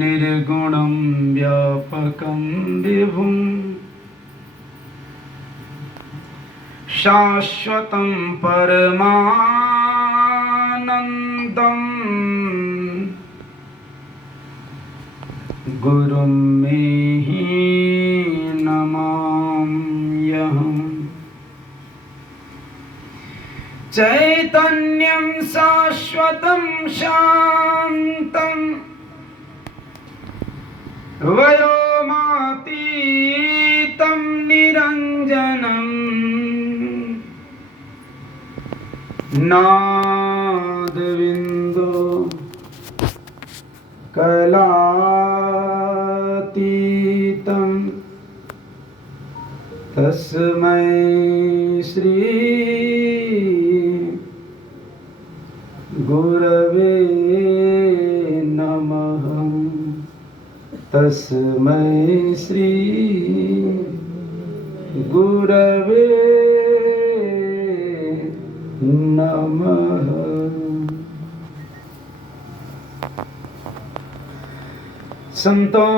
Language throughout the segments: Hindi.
निर्गुणं व्यापकं विभुं शाश्वतं परमानन्दं गुरुं मे नमाम्यहम्। चैतन्यं शाश्वतं शान्तं वयोमातीतं निरञ्जनं नादविन्दो कलातीतं तस्मै श्री गुरवे नमः। तस्मै श्री गुरवे नमः। संतों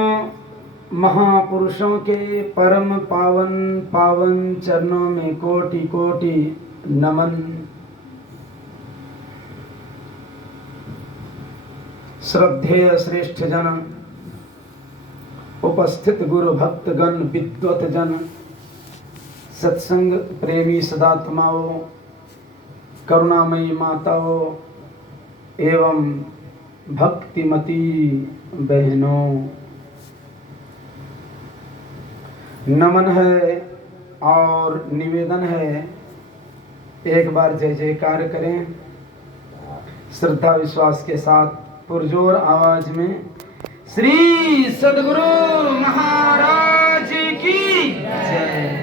महापुरुषों के परम पावन पावन चरणों में कोटि कोटि नमन। श्रद्धेय श्रेष्ठ जन, उपस्थित गुरु भक्तगण, विद्वत जन, सत्संग प्रेमी सदात्माओं, करुणामयी माताओं एवं भक्तिमती बहनों, नमन है और निवेदन है, एक बार जय जयकार करें श्रद्धा विश्वास के साथ पुरजोर आवाज में। श्री सद्गुरु महाराज की जय।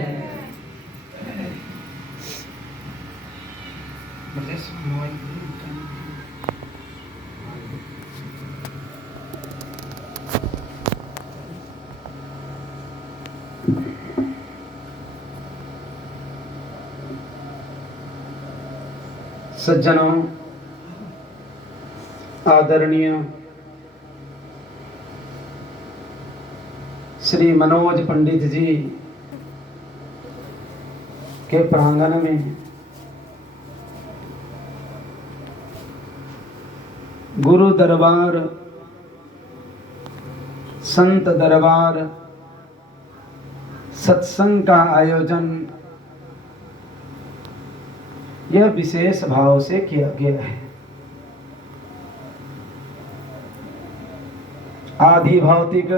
सज्जनों, आदरणीय श्री मनोज पंडित जी के प्रांगण में गुरु दरबार, संत दरबार सत्संग का आयोजन यह विशेष भाव से किया गया है। आदि भौतिक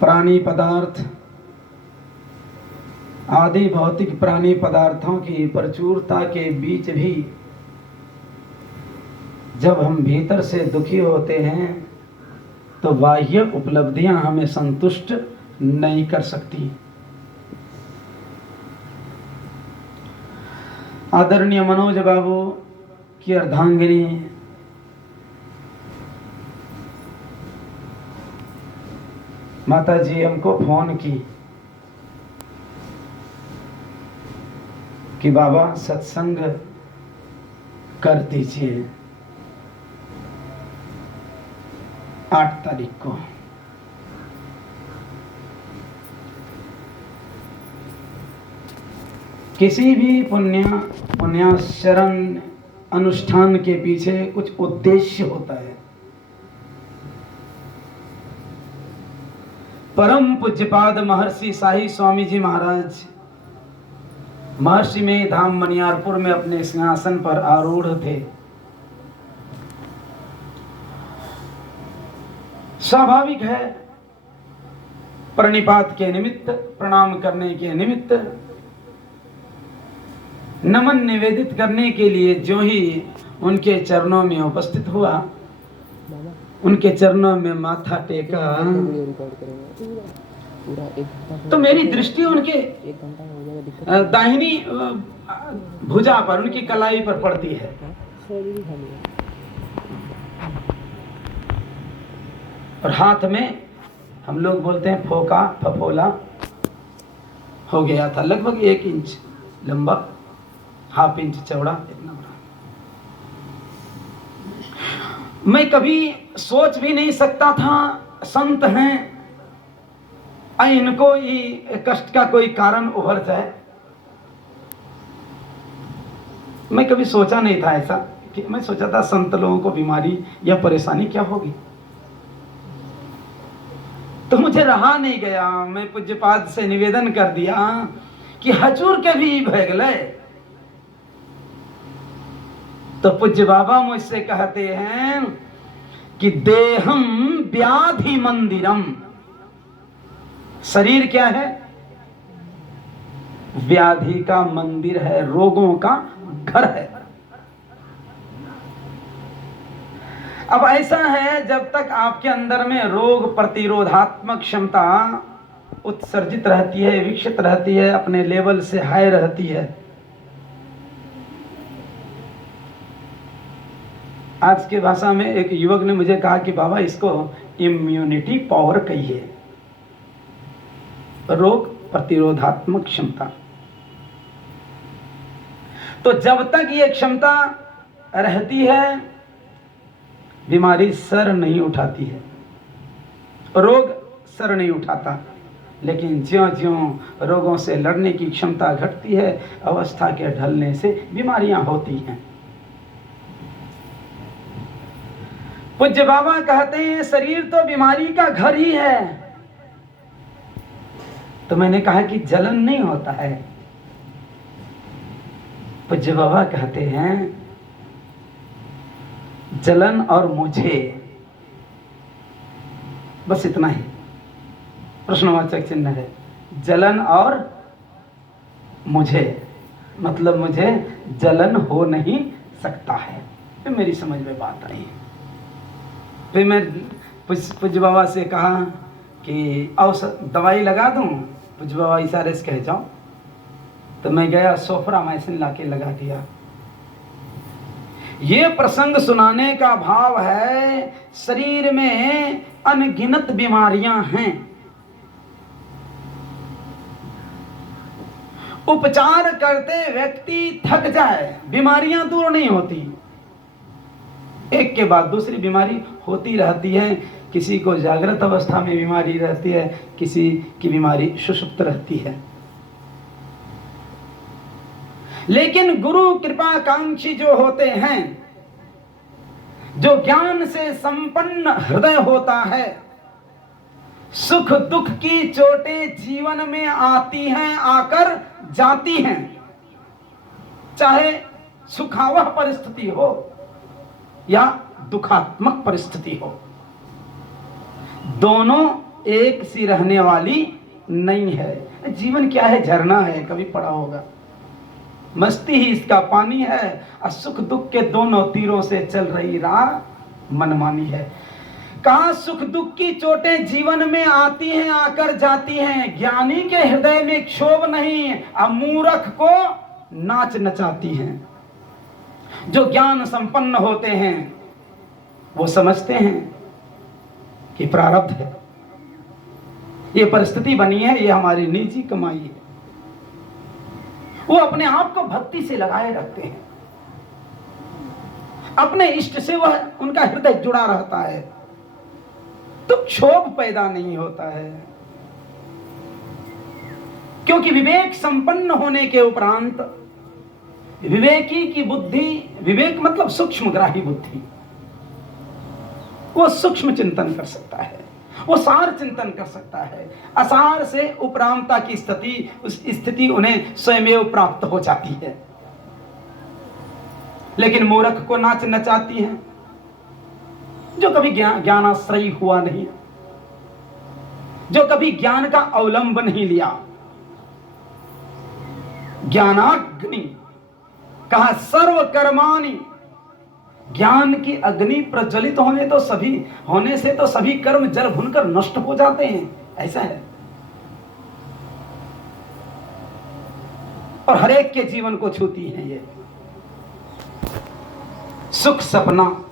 प्राणी पदार्थ, आदि भौतिक प्राणी पदार्थों की प्रचुरता के बीच भी जब हम भीतर से दुखी होते हैं तो बाह्य उपलब्धियां हमें संतुष्ट नहीं कर सकती। आदरणीय मनोज बाबू की अर्धांगिनी माता जी हमको फोन की कि बाबा सत्संग कर दीजिए 8 तारीख को। किसी भी पुण्याश्चरण अनुष्ठान के पीछे कुछ उद्देश्य होता है। परम पूज्यपाद महर्षि शाही स्वामी जी महाराज महर्षि में धाम मनियारपुर में अपने सिंहासन पर आरूढ़ थे। स्वाभाविक है, प्रणिपात के निमित्त, प्रणाम करने के निमित्त, नमन निवेदित करने के लिए जो ही उनके चरणों में उपस्थित हुआ, उनके चरणों में माथा टेका तो मेरी दृष्टि उनके दाहिनी भुजा पर, उनकी कलाई पर पड़ती है। और हाथ में हम लोग बोलते हैं फोका, फफोला हो गया था, लगभग 1 इंच लंबा, ½ इंच चौड़ा, इतना बड़ा। मैं कभी सोच भी नहीं सकता था संत हैं इनको ये कष्ट का कोई कारण उभर जाए। मैं कभी सोचा नहीं था ऐसा, कि मैं सोचा था संत लोगों को बीमारी या परेशानी क्या होगी। तो मुझे रहा नहीं गया, मैं पूज्यपाद से निवेदन कर दिया कि हजूर के भी भय गए। तो पूज्य बाबा मुझसे कहते हैं कि देहम व्याधि मंदिरम, शरीर क्या है? व्याधि का मंदिर है, रोगों का घर है। अब ऐसा है, जब तक आपके अंदर में रोग प्रतिरोधात्मक क्षमता उत्सर्जित रहती है, विकसित रहती है, अपने लेवल से हाई रहती है। आज की भाषा में एक युवक ने मुझे कहा कि बाबा इसको इम्यूनिटी पावर कहिए, रोग प्रतिरोधात्मक क्षमता। तो जब तक ये क्षमता रहती है, बीमारी सर नहीं उठाती है, रोग सर नहीं उठाता। लेकिन ज्यों-ज्यों रोगों से लड़ने की क्षमता घटती है, अवस्था के ढलने से बीमारियां होती हैं। पूज्य बाबा कहते हैं शरीर तो बीमारी का घर ही है। तो मैंने कहा कि जलन नहीं होता है। पूज्य बाबा कहते हैं जलन और मुझे, बस इतना ही प्रश्नवाचक चिन्ह है। जलन और मुझे मतलब मुझे जलन हो नहीं सकता है। तो मेरी समझ में बात आई। फिर मैं पूज्य बाबा से कहा कि औषध दवाई लगा दूं? पूज्य बाबा इशारे से कह जाओ। तो मैं गया, सोफ्रामाइसिन लाके लगा दिया। ये प्रसंग सुनाने का भाव है, शरीर में अनगिनत बीमारियां हैं, उपचार करते व्यक्ति थक जाए, बीमारियां दूर नहीं होती, एक के बाद दूसरी बीमारी होती रहती है। किसी को जागृत अवस्था में बीमारी रहती है, किसी की बीमारी सुषुप्त रहती है। लेकिन गुरु कृपाकांक्षी जो होते हैं, जो ज्ञान से संपन्न हृदय होता है, सुख दुख की चोटें जीवन में आती हैं, आकर जाती हैं। चाहे सुखावह परिस्थिति हो या दुखात्मक परिस्थिति हो, दोनों एक सी रहने वाली नहीं है। जीवन क्या है? झरना है, कभी पड़ा होगा। मस्ती ही इसका पानी है, और सुख दुख के दोनों तीरों से चल रही राह मनमानी है। कहा सुख दुख की चोटें जीवन में आती हैं, आकर जाती हैं। ज्ञानी के हृदय में क्षोभ नहीं, और मूर्ख को नाच नचाती हैं। जो ज्ञान संपन्न होते हैं वो समझते हैं कि प्रारब्ध है, ये परिस्थिति बनी है, ये हमारी निजी कमाई है। वो अपने आप को भक्ति से लगाए रखते हैं, अपने इष्ट से वह उनका हृदय जुड़ा रहता है, तो क्षोभ पैदा नहीं होता है। क्योंकि विवेक संपन्न होने के उपरांत विवेकी की बुद्धि, विवेक मतलब सूक्ष्मग्राही बुद्धि, वो सूक्ष्म चिंतन कर सकता है, वो सार चिंतन कर सकता है। असार से उपरामता की स्थिति, उस स्थिति उन्हें स्वयं प्राप्त हो जाती है। लेकिन मूर्ख को नाच नचाती है, जो कभी ज्ञानाश्रयी हुआ नहीं, जो कभी ज्ञान का अवलंब नहीं लिया। ज्ञानाग्नि कहा सर्व कर्माणि, ज्ञान की अग्नि प्रज्वलित होने से तो सभी कर्म जल भुनकर नष्ट हो जाते हैं, ऐसा है। और हर एक के जीवन को छूती है ये सुख सपना।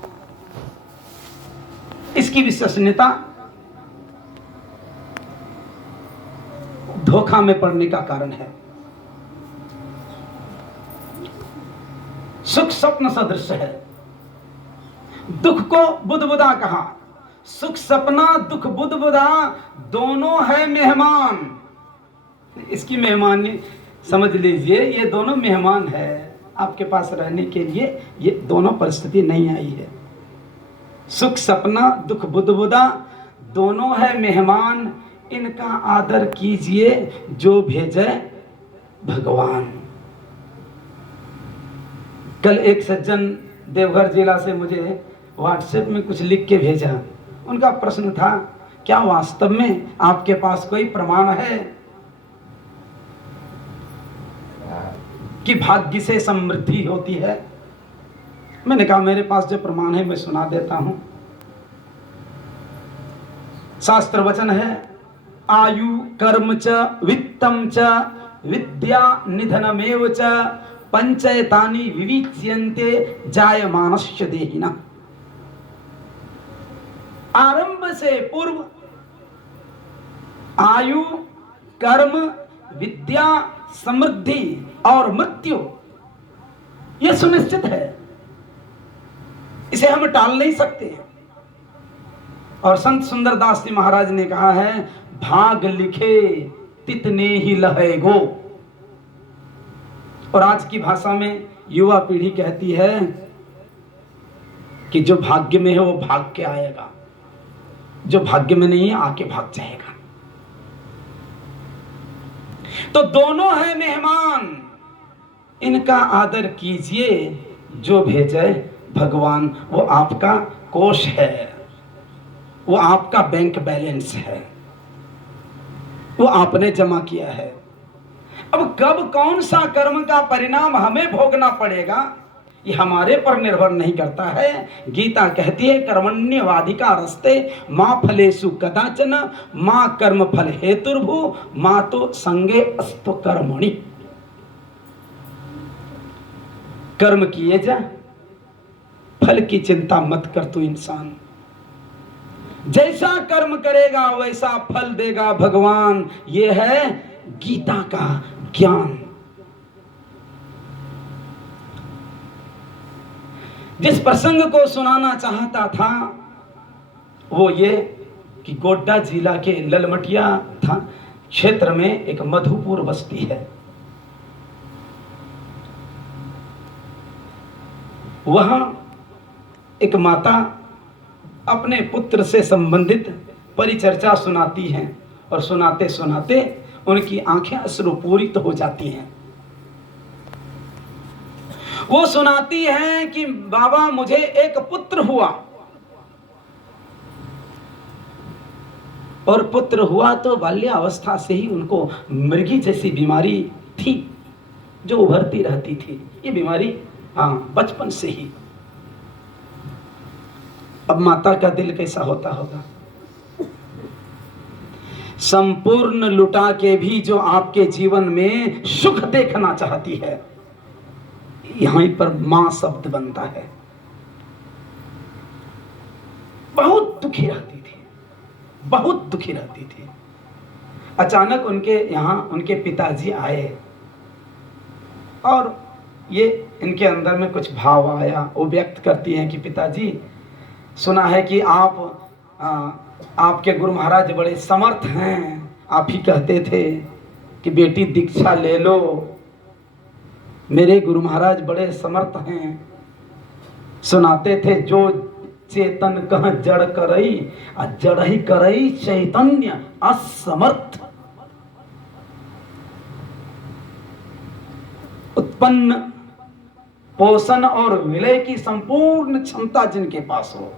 इसकी विश्वसनीयता धोखा में पड़ने का कारण है। सुख स्वप्न सदृश है, दुख को बुदबुदा कहा, सुख सपना दुख बुदबुदा दोनों है मेहमान। इसकी मेहमानी समझ लीजिए, ये दोनों मेहमान है आपके पास रहने के लिए। ये दोनों परिस्थिति नहीं आई है। सुख सपना दुख बुदबुदा दोनों है मेहमान, इनका आदर कीजिए जो भेजे भगवान। कल एक सज्जन देवघर जिला से मुझे व्हाट्सएप में कुछ लिख के भेजा। उनका प्रश्न था, क्या वास्तव में आपके पास कोई प्रमाण है कि भाग्य से समृद्धि होती है? मैंने कहा मेरे पास जो प्रमाण है मैं सुना देता हूं। शास्त्र वचन है, आयु कर्म च वित्तम च विद्या निधनमेव च पंचैतानि विविच्यन्ते जायमानस्य देहिनः। आरंभ से पूर्व आयु कर्म विद्या समृद्धि और मृत्यु यह सुनिश्चित है, इसे हम टाल नहीं सकते। और संत सुंदरदास जी महाराज ने कहा है, भाग लिखे तितने ही लहेगो। और आज की भाषा में युवा पीढ़ी कहती है कि जो भाग्य में है वो भाग के आएगा, जो भाग्य में नहीं है आके भाग जाएगा। तो दोनों है मेहमान, इनका आदर कीजिए जो भेजे भगवान। वो आपका कोष है, वो आपका बैंक बैलेंस है, वो आपने जमा किया है। अब कब कौन सा कर्म का परिणाम हमें भोगना पड़ेगा ये हमारे पर निर्भर नहीं करता है। गीता कहती है, कर्मण्यवाधिका रस्ते माँ फलेषु कदाचन माँ कर्म फल हेतुर्भु माँ तो संगे अस्तु कर्मणि। कर्म किए जा, फल की चिंता मत कर तू इंसान। जैसा कर्म करेगा वैसा फल देगा भगवान। ये है गीता का ज्ञान। जिस प्रसंग को सुनाना चाहता था वो ये कि गोड्डा जिला के ललमटिया था क्षेत्र में एक मधुपुर बस्ती है। वहां एक माता अपने पुत्र से संबंधित परिचर्चा सुनाती हैं और सुनाते सुनाते उनकी आंखें अश्रुपूरित हो जाती हैं। वो सुनाती हैं कि बाबा मुझे एक पुत्र हुआ, और पुत्र हुआ तो बाल्यावस्था से ही उनको मृगी जैसी बीमारी थी जो उभरती रहती थी। ये बीमारी बचपन से ही। अब माता का दिल कैसा होता होगा। संपूर्ण लुटा के भी जो आपके जीवन में सुख देखना चाहती है, यहीं पर मां शब्द बनता है। बहुत दुखी रहती थी, बहुत दुखी रहती थी। अचानक उनके यहाँ उनके पिताजी आए और ये इनके अंदर में कुछ भाव आया। वो व्यक्त करती हैं कि पिताजी, सुना है कि आपके गुरु महाराज बड़े समर्थ हैं। आप ही कहते थे कि बेटी दीक्षा ले लो। मेरे गुरु महाराज बड़े समर्थ हैं। सुनाते थे, जो चेतन कह जड़ करई, जड़ ही करई चैतन्य असमर्थ। उत्पन्न पोषण और विलय की संपूर्ण क्षमता जिनके पास हो,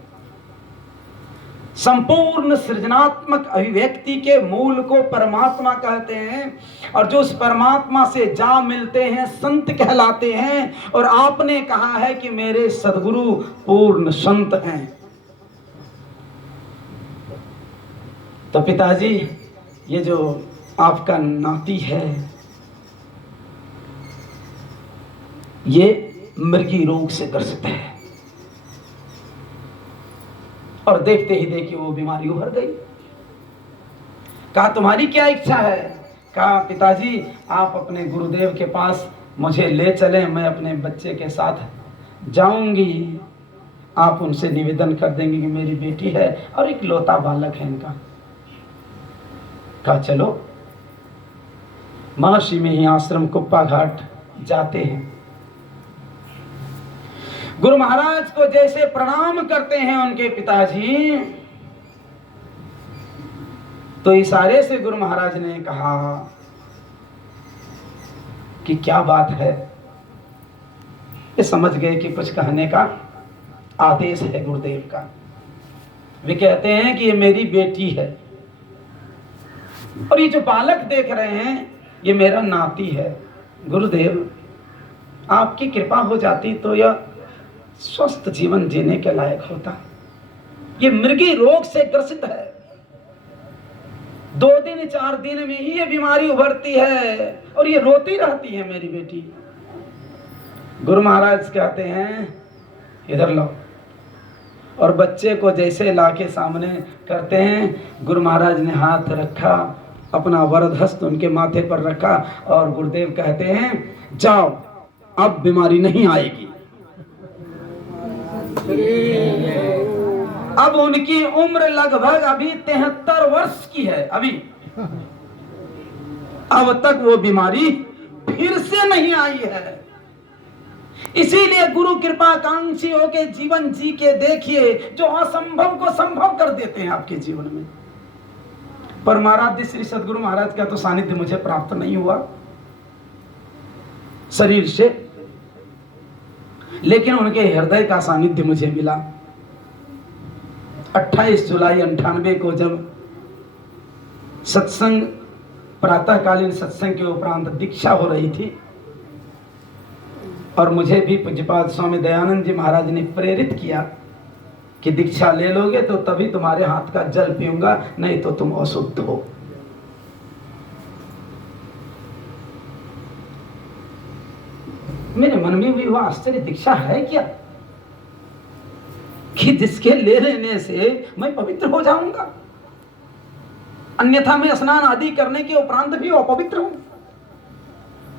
संपूर्ण सृजनात्मक अभिव्यक्ति के मूल को परमात्मा कहते हैं। और जो उस परमात्मा से जा मिलते हैं संत कहलाते हैं। और आपने कहा है कि मेरे सद्गुरु पूर्ण संत हैं। तो पिताजी, ये जो आपका नाती है ये मृगी रोग से ग्रसित है। और देखते ही देखिए वो बीमारी उभर गई। कहा तुम्हारी क्या इच्छा है? कहा पिताजी आप अपने गुरुदेव के पास मुझे ले चलें, मैं अपने बच्चे के साथ जाऊंगी। आप उनसे निवेदन कर देंगे कि मेरी बेटी है और एक लौता बालक है इनका। कहा चलो। महर्षि में ही आश्रम कुप्पा घाट जाते हैं। गुरु महाराज को जैसे प्रणाम करते हैं उनके पिताजी, तो इशारे से गुरु महाराज ने कहा कि क्या बात है। ये समझ गए कि कुछ कहने का आदेश है गुरुदेव का। वे कहते हैं कि ये मेरी बेटी है और ये जो बालक देख रहे हैं ये मेरा नाती है। गुरुदेव, आपकी कृपा हो जाती तो यह स्वस्थ जीवन जीने के लायक होता। ये मृगी रोग से ग्रसित है। 2 दिन 4 दिन में ही ये बीमारी उभरती है और ये रोती रहती है मेरी बेटी। गुरु महाराज कहते हैं इधर लो, और बच्चे को जैसे लाके सामने करते हैं, गुरु महाराज ने हाथ रखा, अपना वरद हस्त उनके माथे पर रखा और गुरुदेव कहते हैं जाओ, अब बीमारी नहीं आएगी। अब उनकी उम्र लगभग अभी 73 वर्ष की है। अभी अब तक वो बीमारी फिर से नहीं आई है। इसीलिए गुरु कृपाकांक्षी होके जीवन जी के देखिए, जो असंभव को संभव कर देते हैं आपके जीवन में। परमाराध्य श्री सद्गुरु महाराज का तो सानिध्य मुझे प्राप्त नहीं हुआ शरीर से, लेकिन उनके हृदय का सानिध्य मुझे मिला। 28 जुलाई 98 को जब सत्संग, प्रातःकालीन सत्संग के उपरांत दीक्षा हो रही थी और मुझे भी पूज्यपाद स्वामी दयानंद जी महाराज ने प्रेरित किया कि दीक्षा ले लोगे तो तभी तुम्हारे हाथ का जल पीऊंगा, नहीं तो तुम अशुद्ध हो। मेरे मन में भी हुआ आश्चर्य, दीक्षा है क्या कि जिसके ले लेने से मैं पवित्र हो जाऊंगा, अन्यथा मैं स्नान आदि करने के उपरांत भी अपवित्र हूं।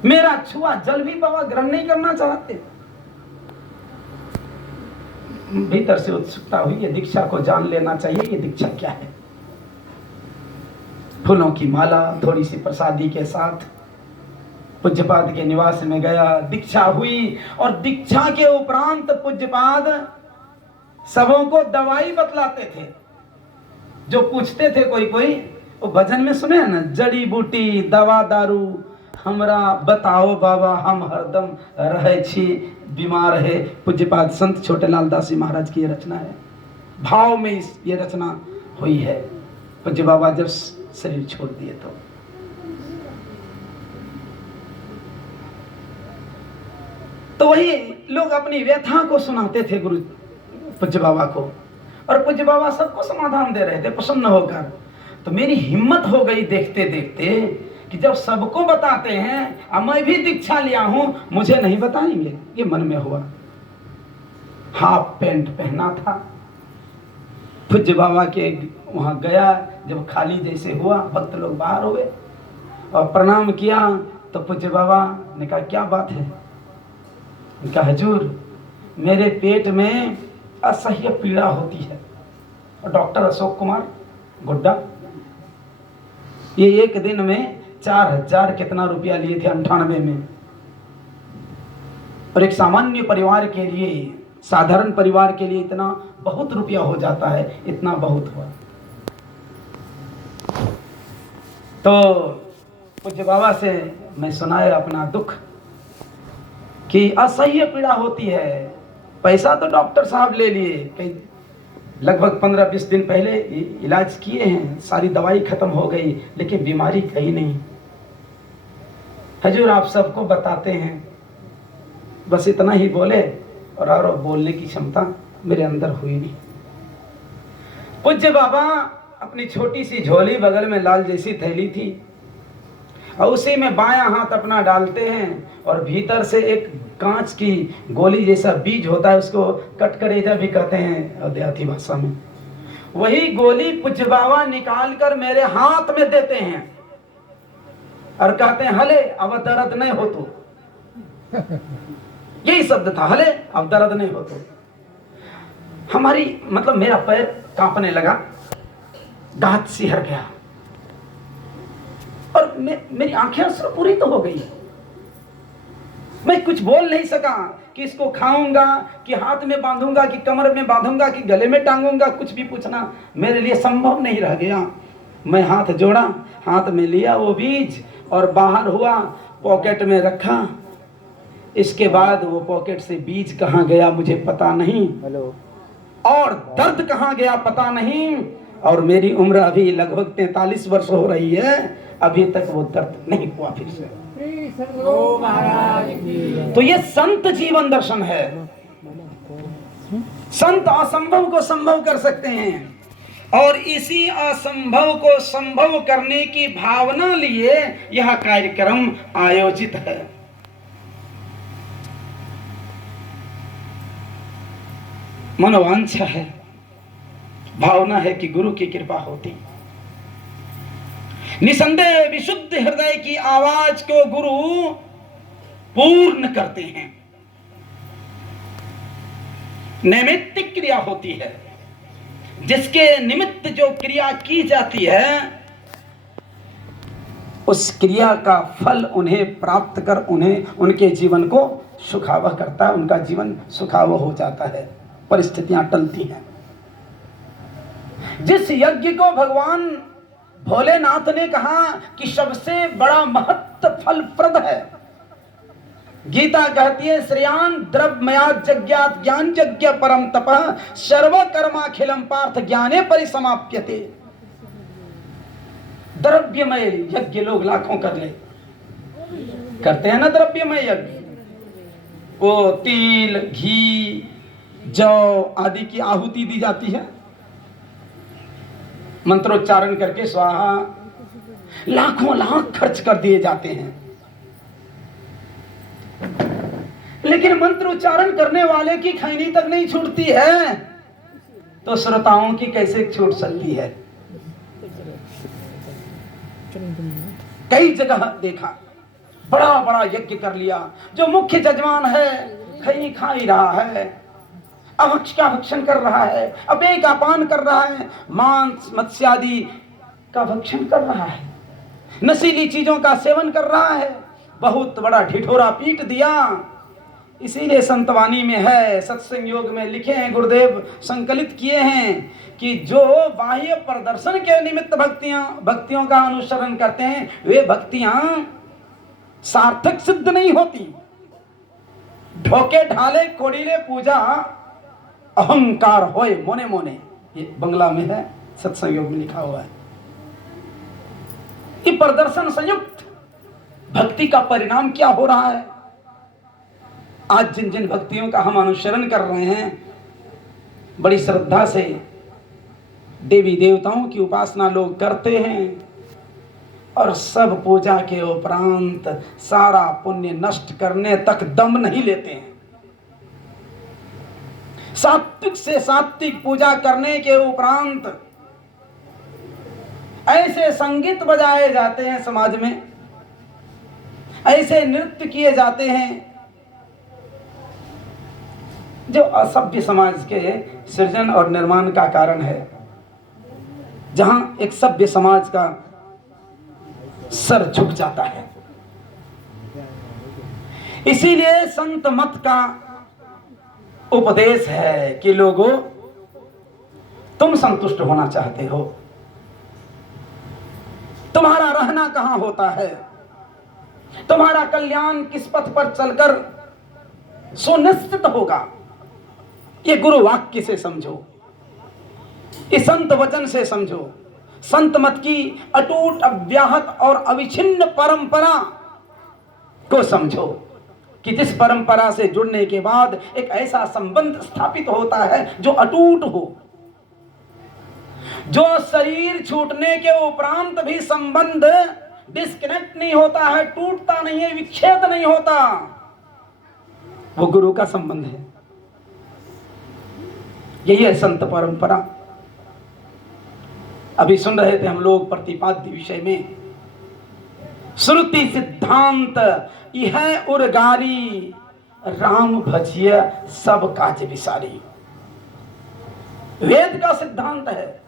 मेरा छुआ जल भी बाबा ग्रहण नहीं करना चाहते। भीतर से उत्सुकता हुई, ये दीक्षा को जान लेना चाहिए, ये दीक्षा क्या है। फूलों की माला, थोड़ी सी प्रसादी के साथ पूज्यपाद के निवास में गया, दीक्षा हुई और दीक्षा के उपरांत पूज्यपाद सबों को दवाई बतलाते थे। जो पूछते थे कोई कोई, वो भजन में सुने हैं ना, जड़ी बूटी दवा दारू हमरा बताओ बाबा, हम हरदम रहे छी बीमार है। पूज्यपाद संत छोटेलाल दास जी महाराज की ये रचना है, भाव में ये रचना हुई है। पूज्य बाबा जब शरीर छोड़ दिए तो वही लोग अपनी व्यथा को सुनाते थे गुरु पूज्य बाबा को, और पूज्य बाबा सबको समाधान दे रहे थे प्रसन्न होकर। तो मेरी हिम्मत हो गई देखते देखते कि जब सबको बताते हैं, अब मैं भी दीक्षा लिया हूं, मुझे नहीं बताएंगे, ये मन में हुआ। हाफ पैंट पहना था, पूज्य बाबा के वहां गया, जब खाली जैसे हुआ, भक्त लोग बाहर हुए और प्रणाम किया तो पूज्य बाबा ने कहा क्या बात है। कहा हजूर, मेरे पेट में असह्य पीड़ा होती है। और डॉक्टर अशोक कुमार गुड्डा, ये एक दिन में 4000 कितना रुपया लिए थे 98 में, और एक सामान्य परिवार के लिए, साधारण परिवार के लिए इतना बहुत रुपया हो जाता है, इतना बहुत हुआ। तो पूज्य बाबा से मैं सुनाया अपना दुख कि असह्य पीड़ा होती है। पैसा तो डॉक्टर साहब ले लिए, लगभग 15-20 दिन पहले इलाज किए हैं, सारी दवाई खत्म हो गई, लेकिन बीमारी गई नहीं। हजूर आप सबको बताते हैं, बस इतना ही बोले और बोलने की क्षमता मेरे अंदर हुई नहीं। पूज्य बाबा अपनी छोटी सी झोली, बगल में लाल जैसी थैली थी, और उसी में बायां हाथ अपना डालते हैं और भीतर से एक कांच की गोली जैसा बीज होता है, उसको कटकरेजा भी कहते हैं देहाती भाषा में। वही गोली पूज्य बाबा निकाल कर मेरे हाथ में देते हैं और कहते हैं हले अब दर्द नहीं हो तो। यही शब्द था, हले अब दर्द नहीं हो तो। हमारी मतलब मेरा पैर कांपने लगा, दांत सिहर गया और मेरी आंखें अश्रुपूरित तो हो गई। मैं कुछ बोल नहीं सका कि इसको खाऊंगा कि हाथ में बांधूंगा कि कमर में बांधूंगा कि गले में टांगूंगा, कुछ भी पूछना मेरे लिए संभव नहीं रह गया। मैं हाथ जोड़ा, हाथ में लिया वो बीज और बाहर हुआ, पॉकेट में रखा। इसके बाद वो पॉकेट से बीज कहाँ गया मुझे पता नहीं, और दर्द कहाँ गया पता नहीं। और मेरी उम्र अभी लगभग 43 वर्ष हो रही है, अभी तक वो दर्द नहीं हुआ फिर से। तो ये संत जीवन दर्शन है। संत असंभव को संभव कर सकते हैं, और इसी असंभव को संभव करने की भावना लिए यह कार्यक्रम आयोजित है। मनोवांछा है, भावना है कि गुरु की कृपा होती। निसंदेह विशुद्ध हृदय की आवाज को गुरु पूर्ण करते हैं। नैमित्तिक क्रिया होती है, जिसके निमित्त जो क्रिया की जाती है उस क्रिया का फल उन्हें प्राप्त कर उन्हें उनके जीवन को सुखावह करता है, उनका जीवन सुखावह हो जाता है, परिस्थितियां टलती हैं। जिस यज्ञ को भगवान भोलेनाथ ने कहा कि सबसे बड़ा महत्व फलप्रद है, गीता कहती है श्रेयान द्रव्यमया यज्ञात् ज्ञान यज्ञ परम तपः सर्व कर्माखिलम पार्थ ज्ञाने परिसमाप्यते। द्रव्यमय यज्ञ लोग लाखों कर ले करते हैं ना, द्रव्यमय यज्ञ, वो तिल घी जौ आदि की आहुति दी जाती है, मंत्रोच्चारण करके स्वाहा, लाखों लाख खर्च कर दिए जाते हैं। लेकिन मंत्रोच्चारण करने वाले की खैनी तक नहीं छूटती है, तो श्रोताओं की कैसे छूट सकती है। कई जगह देखा, बड़ा बड़ा यज्ञ कर लिया, जो मुख्य जजमान है खैनी खा ही रहा है, अभक्ष का भक्षण कर रहा है, अपेय का पान कर रहा है, मांस मत्स्य आदि का भक्षण कर रहा है, नशीली चीजों का सेवन कर रहा है, बहुत बड़ा ढिढोरा पीट दिया। इसीलिए संतवानी में है, सत्संग योग में लिखे हैं, गुरुदेव संकलित किए हैं कि जो बाह्य प्रदर्शन के निमित्त भक्तियों का अनुसरण करते हैं, वे भक्तियां सार्थक सिद्ध नहीं होती। ढोके ढाले कोड़ीले पूजा अहंकार होए मोने मोने, ये बंगला में है, सत्संग योग में लिखा हुआ है। ये प्रदर्शन संयुक्त भक्ति का परिणाम क्या हो रहा है। आज जिन जिन भक्तियों का हम अनुसरण कर रहे हैं, बड़ी श्रद्धा से देवी देवताओं की उपासना लोग करते हैं, और सब पूजा के उपरांत सारा पुण्य नष्ट करने तक दम नहीं लेते हैं। सात्विक से सात्विक पूजा करने के उपरांत ऐसे संगीत बजाए जाते हैं समाज में, ऐसे नृत्य किए जाते हैं जो असभ्य समाज के सृजन और निर्माण का कारण है। जहां एक सभ्य समाज का सर झुक जाता है। इसीलिए संत मत का उपदेश है कि लोगों, तुम संतुष्ट होना चाहते हो, तुम्हारा रहना कहां होता है, तुम्हारा कल्याण किस पथ पर चलकर सुनिश्चित होगा, ये गुरु वाक्य से समझो, इस संत वचन से समझो। संत मत की अटूट अव्याहत और अविच्छिन्न परंपरा को समझो कि जिस परंपरा से जुड़ने के बाद एक ऐसा संबंध स्थापित होता है जो अटूट हो, जो शरीर छूटने के उपरांत भी संबंध डिस्कनेक्ट नहीं होता है, टूटता नहीं है, विच्छेद नहीं होता, वो गुरु का संबंध है। यही है संत परंपरा। अभी सुन रहे थे हम लोग प्रतिपाद्य विषय में, श्रुति सिद्धांत यह उर्गारी, राम भजिय सब काज विसारी। वेद का सिद्धांत है,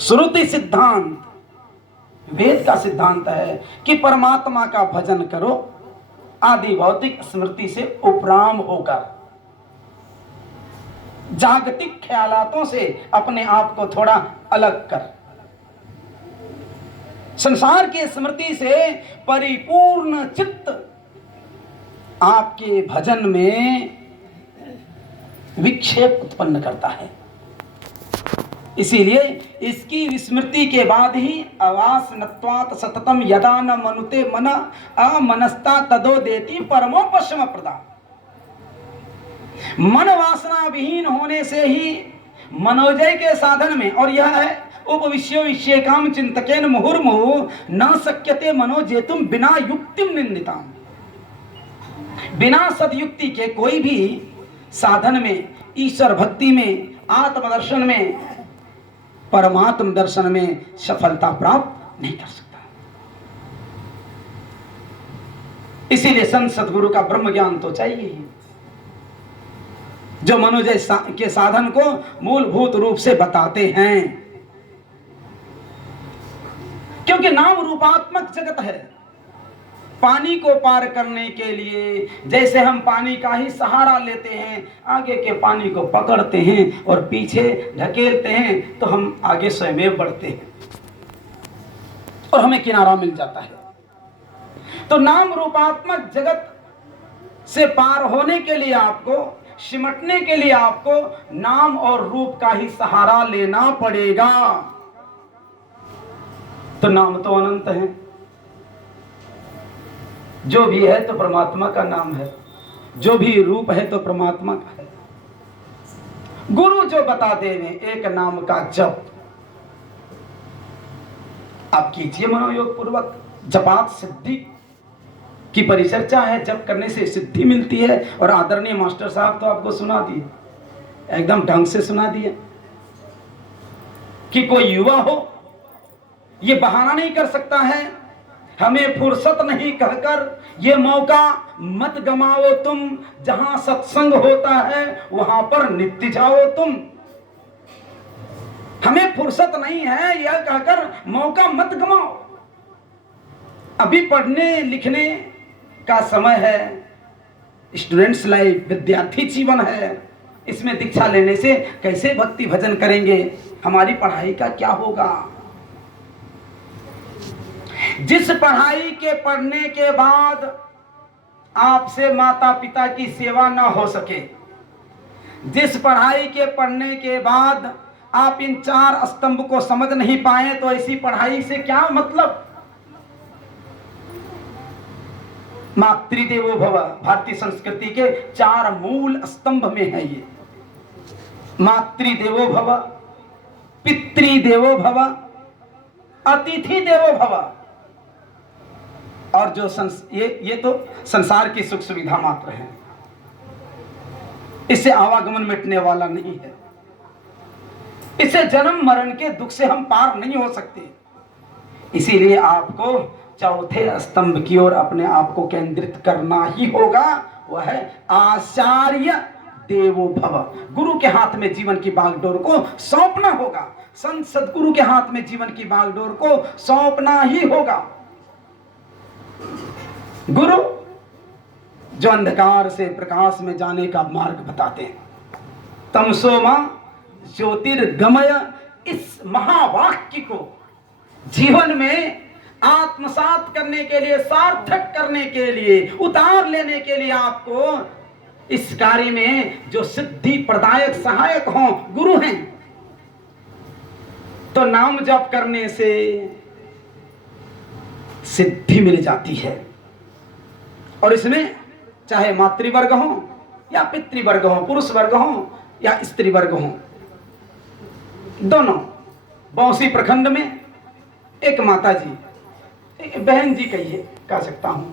श्रुति सिद्धांत, वेद का सिद्धांत है कि परमात्मा का भजन करो आदि भौतिक स्मृति से उपराम होकर, जागतिक ख्यालातों से अपने आप को थोड़ा अलग कर, संसार की स्मृति से परिपूर्ण चित्त आपके भजन में विक्षेप उत्पन्न करता है। इसीलिए इसकी विस्मृति के बाद ही अवासनत्वात् सततम यदा न मनुते मन अमनस्ता तदो देती परमोपशम प्रदा। मन वासना विहीन होने से ही मनोजय के साधन में, और यह है उपविश्यो विषय काम चिंतकेन मुहुर्मुहु न शक्यते मनोजेतुम बिना युक्तिम निंदिताम। बिना सदयुक्ति के कोई भी साधन में, ईश्वर भक्ति में, आत्मदर्शन में, परमात्म दर्शन में सफलता प्राप्त नहीं कर सकता। इसीलिए संत सद्गुरु का ब्रह्म ज्ञान तो चाहिए ही, जो मनोजय के साधन को मूलभूत रूप से बताते हैं, क्योंकि नाम रूपात्मक जगत है। पानी को पार करने के लिए जैसे हम पानी का ही सहारा लेते हैं, आगे के पानी को पकड़ते हैं और पीछे ढकेलते हैं, तो हम आगे स्वयं बढ़ते हैं और हमें किनारा मिल जाता है। तो नाम रूपात्मक जगत से पार होने के लिए आपको, सिमटने के लिए आपको नाम और रूप का ही सहारा लेना पड़ेगा। तो नाम तो अनंत है, जो भी है तो परमात्मा का नाम है, जो भी रूप है तो परमात्मा का है। गुरु जो बता देवे एक नाम का जप आप कीजिए मनोयोग पूर्वक। जपात सिद्धि की परिचर्चा है, जप करने से सिद्धि मिलती है। और आदरणीय मास्टर साहब तो आपको सुना दिए, एकदम ढंग से सुना दिए कि कोई युवा हो ये बहाना नहीं कर सकता है, हमें फुर्सत नहीं कहकर ये मौका मत गमाओ तुम, जहां सत्संग होता है वहां पर नित्य जाओ तुम। हमें फुर्सत नहीं है यह कहकर मौका मत गमाओ। अभी पढ़ने लिखने का समय है, स्टूडेंट्स लाइफ, विद्यार्थी जीवन है। इसमें दीक्षा लेने से कैसे भक्ति भजन करेंगे, हमारी पढ़ाई का क्या होगा। जिस पढ़ाई के पढ़ने के बाद आपसे माता पिता की सेवा न हो सके, जिस पढ़ाई के पढ़ने के बाद आप इन चार स्तंभ को समझ नहीं पाए, तो ऐसी पढ़ाई से क्या मतलब। मातृदेवो भव भारतीय संस्कृति के चार मूल स्तंभ में है ये। मातृदेवो भव, पितृदेवो भव, अतिथि देवो भव। और जो ये तो संसार की सुख सुविधा मात्र है, इससे आवागमन मिटने वाला नहीं है। इससे जन्म मरण के दुख से हम पार नहीं हो सकते। इसीलिए आपको चौथे स्तंभ की ओर अपने आप को केंद्रित करना ही होगा, वह है आचार्य देवो भव। गुरु के हाथ में जीवन की बागडोर को सौंपना होगा, संत सद्गुरु के हाथ में जीवन की बागडोर को सौंपना ही होगा। गुरु जो अंधकार से प्रकाश में जाने का मार्ग बताते हैं, तमसो मां ज्योतिर्गमय, इस महावाक्य को जीवन में आत्मसात करने के लिए, सार्थक करने के लिए, उतार लेने के लिए आपको इस कार्य में जो सिद्धि प्रदायक सहायक हों गुरु हैं। तो नाम जप करने से सिद्धि मिल जाती है। और इसमें चाहे मातृवर्ग हो या पितृवर्ग हो, पुरुष वर्ग हो या स्त्री वर्ग हो, दोनों। बौंसी प्रखंड में एक माता जी, एक बहन जी कह सकता हूं,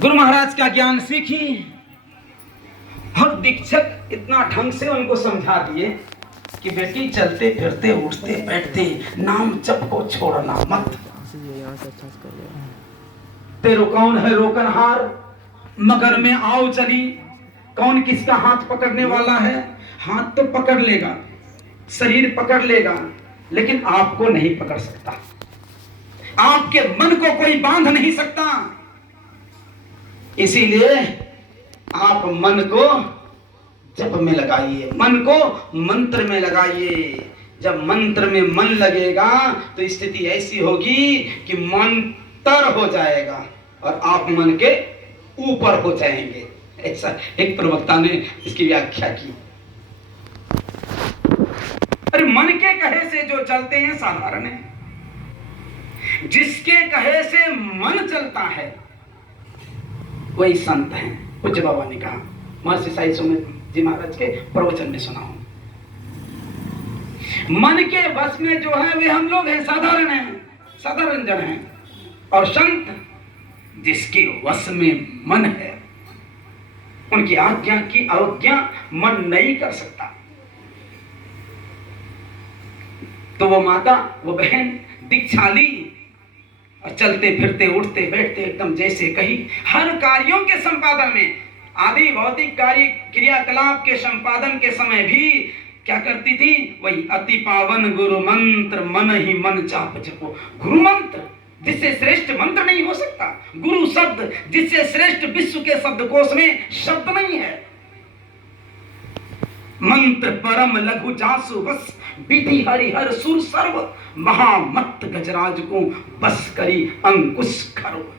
गुरु महाराज का ज्ञान सीखी और दीक्षक इतना ढंग से उनको समझा दिए कि बेटी चलते फिरते उठते बैठते नाम जप को छोड़ना मत। तेरो कौन है रोकनहार, मगर में आओ चली, कौन किसका हाथ पकड़ने वाला है? हाथ तो पकड़ लेगा, शरीर पकड़ लेगा, लेकिन आपको नहीं पकड़ सकता। आपके मन को कोई बांध नहीं सकता। इसीलिए आप मन को जप में लगाइए, मन को मंत्र में लगाइए। जब मंत्र में मन लगेगा तो स्थिति ऐसी होगी कि मन तर हो जाएगा और आप मन के ऊपर हो जाएंगे। ऐसा एक प्रवक्ता ने इसकी व्याख्या की। अरे मन के कहे से जो चलते हैं साधारण है, जिसके कहे से मन चलता है वही संत है। पूज्य बाबा ने कहा, महर्षि साई सुमित जी महाराज के प्रवचन में सुना हूं। मन के वश में जो है वे हम लोग हैं, साधारण हैं, साधारण जन हैं। और संत जिसके वश में मन है, उनकी आज्ञा की अवज्ञा मन नहीं कर सकता। तो वो माता, वो बहन दीक्षाली और चलते फिरते उठते बैठते एकदम जैसे कही, हर कार्यों के संपादन में, आदि भौतिक कार्य क्रियाकलाप के संपादन के समय भी क्या करती थी? वही अति पावन गुरु मंत्र मन ही मन चाप जपो। गुरु मंत्र जिससे श्रेष्ठ मंत्र नहीं हो सकता, गुरु शब्द जिससे श्रेष्ठ विश्व के शब्दकोश में शब्द नहीं है। मंत्र परम लघु जासु बस, विधि हरिहर सुर सर्व, महामत गजराज को बस करी अंकुश खरो।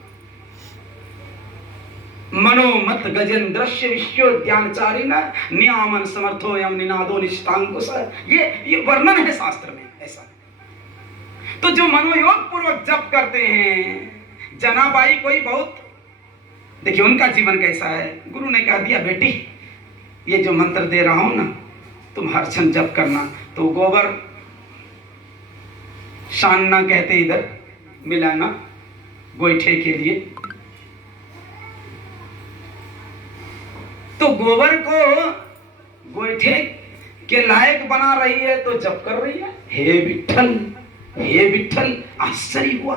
मनोमत गजेंद्रस्य विश्वोद्यानचारी न नियामन समर्थो यम निनादो निष्ठांकुश। ये वर्णन है शास्त्र में ऐसा। तो जो मनोयोग पूर्वक जप करते हैं, जनाबाई कोई बहुत, देखिए उनका जीवन कैसा है। गुरु ने कह दिया, बेटी ये जो मंत्र दे रहा हूं ना, तुम हर क्षण जप करना। तो गोबर शानना कहते इधर मिलाना गोईठे के लिए। तो गोबर को गोईठे के लायक बना रही है तो जप कर रही है। हे विठ्ठल, हे विठ्ठल। आश्चर्य हुआ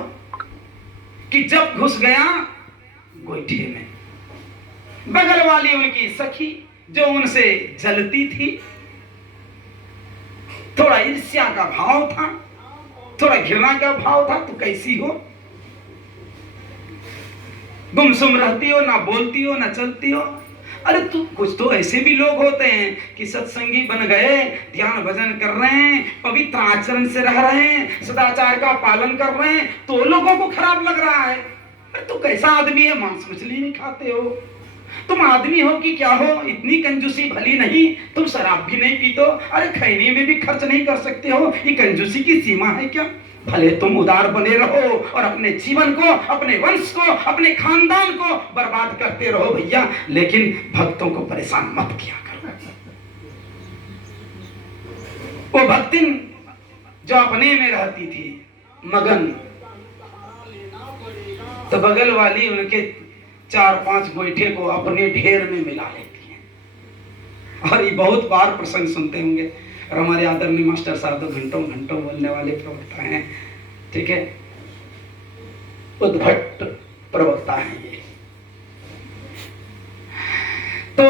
कि जब घुस गया गोईठे में, बगल वाली उनकी सखी जो उनसे जलती थी, थोड़ा ईर्ष्या का भाव था, थोड़ा घृणा का भाव था। तो कैसी हो, गुमसुम रहती हो, ना बोलती हो, ना चलती हो। अरे तू, कुछ तो ऐसे भी लोग होते हैं कि सत्संगी बन गए, ध्यान भजन कर रहे हैं, पवित्र आचरण से रह रहे हैं, सदाचार का पालन कर रहे हैं, तो लोगों को खराब लग रहा है। अरे तू कैसा आदमी है, मांस मछली नहीं खाते हो, तुम आदमी हो कि क्या हो, इतनी कंजूसी भली नहीं, तुम शराब भी नहीं पीते हो, अरे खैनी में भी खर्च नहीं कर सकते हो, ये कंजूसी की सीमा है क्या? भले तुम उदार बने रहो और अपने जीवन को, अपने वंश को, अपने खानदान को बर्बाद करते रहो भैया, लेकिन भक्तों को परेशान मत किया करो। वो भक्तिन जो अपने में रहती थी मगन, तो बगल वाली उनके 4-5 गोईठे को अपने ढेर में मिला लेती है। और ये बहुत बार प्रसंग सुनते होंगे, और हमारे आदरणीय मास्टर साहब तो घंटों घंटों बोलने वाले प्रवक्ता हैं, ठीक है, उद्भट प्रवक्ता हैं ये। तो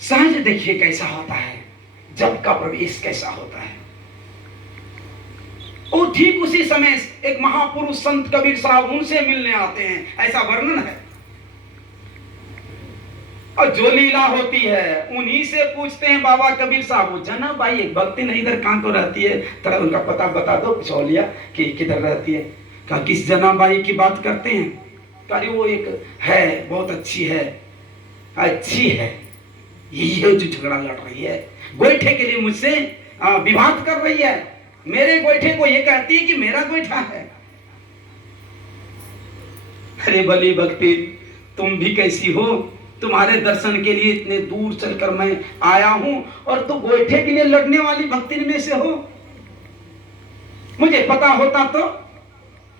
सहज देखिए कैसा होता है, जप का प्रवेश कैसा होता है। और ठीक उसी समय एक महापुरुष संत कबीर साहब उनसे मिलने आते हैं, ऐसा वर्णन है। और जो लीला होती है उन्हीं से पूछते हैं बाबा कबीर साहब, वो जना भाई एक भक्ति नहीं इधर कहाँ को रहती है, थोड़ा उनका पता बता दो। पूछौलिया कि किधर रहती है। कहा किस जना बाई की बात करते हैं? कहा वो एक है, बहुत अच्छी है, अच्छी है, यही है जो झगड़ा लड़ रही है, गोईठे के लिए मुझसे विवाद कर रही है, मेरे गोईठे को ये कहती है कि मेरा गोईठा है। अरे भली भक्ति, तुम भी कैसी हो, तुम्हारे दर्शन के लिए इतने दूर चलकर मैं आया हूं और तुम गोईठे के लिए लड़ने वाली भक्तिन में से हो। मुझे पता होता तो,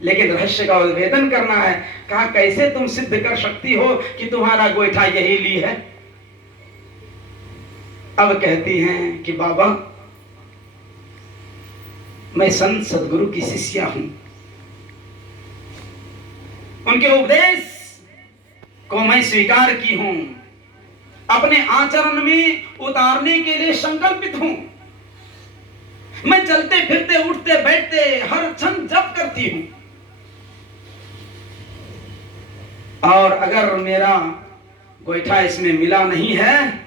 लेकिन रहस्य का उद्भेदन करना है। कहा कैसे तुम सिद्ध कर सकती हो कि तुम्हारा गोईठा यही ली है? अब कहती हैं कि बाबा मैं संत सदगुरु की शिष्या हूं, उनके उपदेश को मैं स्वीकार की हूं, अपने आचरण में उतारने के लिए संकल्पित हूं। मैं चलते फिरते उठते बैठते हर क्षण जप करती हूं। और अगर मेरा गोईठा इसमें मिला नहीं है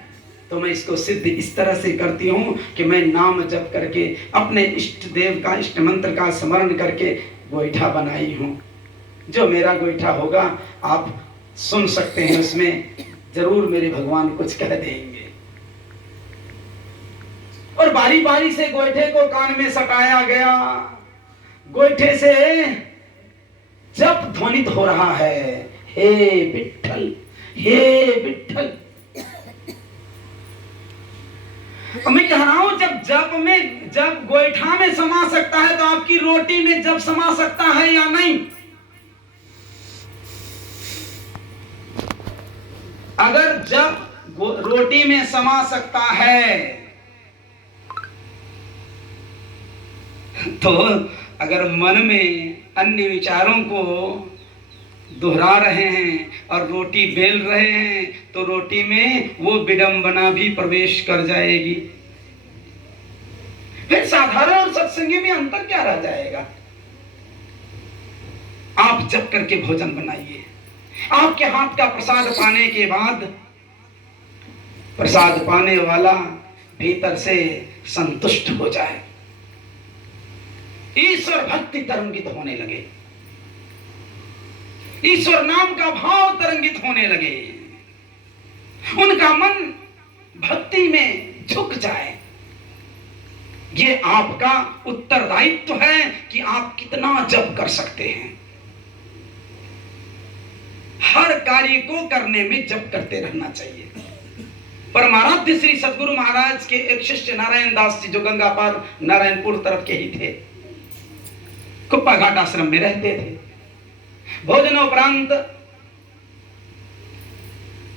तो मैं इसको सिद्ध इस तरह से करती हूं कि मैं नाम जप करके अपने इष्ट देव का इष्ट मंत्र का स्मरण करके गोईठा बनाई हूं। जो मेरा गोईठा होगा आप सुन सकते हैं, उसमें जरूर मेरे भगवान कुछ कह देंगे। और बारी बारी से गोईठे को कान में सटाया गया। गोईठे से जप ध्वनित हो रहा है, हे विठ्ठल, हे विठ्ठल। मैं कह रहा हूं जब गोईठा में समा सकता है तो आपकी रोटी में जब समा सकता है या नहीं? अगर जब रोटी में समा सकता है तो अगर मन में अन्य विचारों को दोहरा रहे हैं और रोटी बेल रहे हैं तो रोटी में वो विडंबना भी प्रवेश कर जाएगी। फिर साधारण और सत्संगी में अंतर क्या रह जाएगा? आप जप करके भोजन बनाइए। आपके हाथ का प्रसाद पाने के बाद प्रसाद पाने वाला भीतर से संतुष्ट हो जाए, ईश्वर भक्ति तरंगित होने लगे, ईश्वर नाम का भाव तरंगित होने लगे, उनका मन भक्ति में झुक जाए। ये आपका उत्तरदायित्व है कि आप कितना जप कर सकते हैं। हर कार्य को करने में जप करते रहना चाहिए। परमाराध्य श्री सद्गुरु महाराज के एक शिष्य नारायण दास जी, जो गंगा पार नारायणपुर तरफ के ही थे, कुप्पा घाट आश्रम में रहते थे। भोजनोपरांत,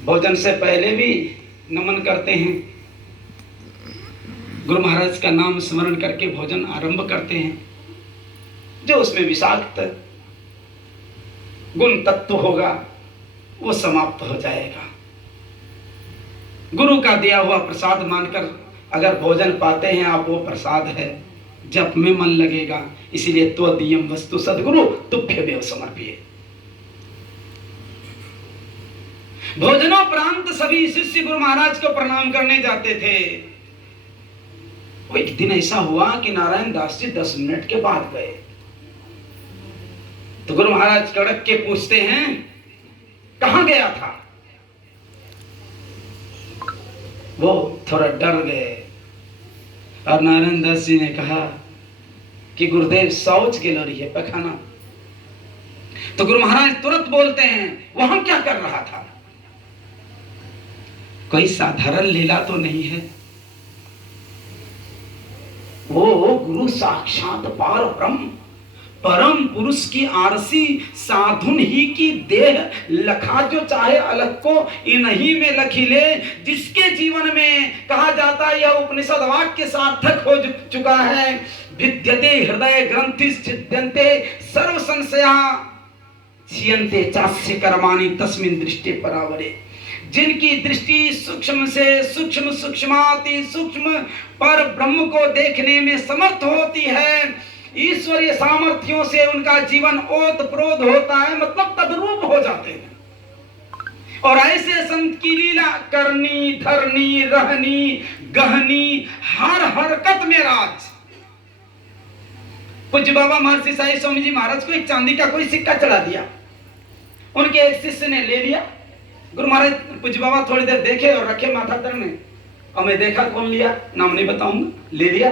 भोजन से पहले भी नमन करते हैं, गुरु महाराज का नाम स्मरण करके भोजन आरंभ करते हैं। जो उसमें विषाक्त गुण तत्व होगा वो समाप्त हो जाएगा। गुरु का दिया हुआ प्रसाद मानकर अगर भोजन पाते हैं आप, वो प्रसाद है, जप में मन लगेगा। इसीलिए त्वदीयम वस्तु सद्गुरु तुभ्यमेव समर्प्ये। भोजनोपरांत सभी शिष्य गुरु महाराज को प्रणाम करने जाते थे। वो एक दिन ऐसा हुआ कि नारायण दास जी 10 मिनट के बाद गए तो गुरु महाराज कड़क के पूछते हैं, कहां गया था? वो थोड़ा डर गए और नारायण दास जी ने कहा कि गुरुदेव शौच के लड़ी है, पखाना। तो गुरु महाराज तुरंत बोलते हैं, वहां क्या कर रहा था? कोई साधारण लीला तो नहीं है, वो गुरु साक्षात पार ब्रह्म परम पुरुष की आरसी साधुन ही की देह लखा जो चाहे अलग को इन्हीं में लखी ले। जिसके जीवन में कहा जाता है यह उपनिषद वाक्य सार्थक हो चुका है, विद्यते हृदय ग्रंथि छिद्यन्ते सर्व संशया छियन्ते चास्य कर्माणि तस्मिन् दृष्टि परावरे। जिनकी दृष्टि सूक्ष्म से सूक्ष्म सूक्ष्माति सूक्ष्म पर ब्रह्म को देखने में समर्थ होती है, ईश्वरीय सामर्थ्यों से उनका जीवन ओत प्रोत होता है, मतलब तद्रूप हो जाते हैं। और ऐसे संत की लीला करनी धरनी रहनी गहनी हर हरकत में राज। पूज्य बाबा महर्षि साई स्वामी जी महाराज को एक चांदी का कोई सिक्का चढ़ा दिया, उनके एक शिष्य ने ले लिया। गुरु महाराज पूज्य बाबा थोड़ी देर देखे और रखे माथा तर में, और मैं देखा कौन लिया, नाम नहीं बताऊंगा, ले लिया।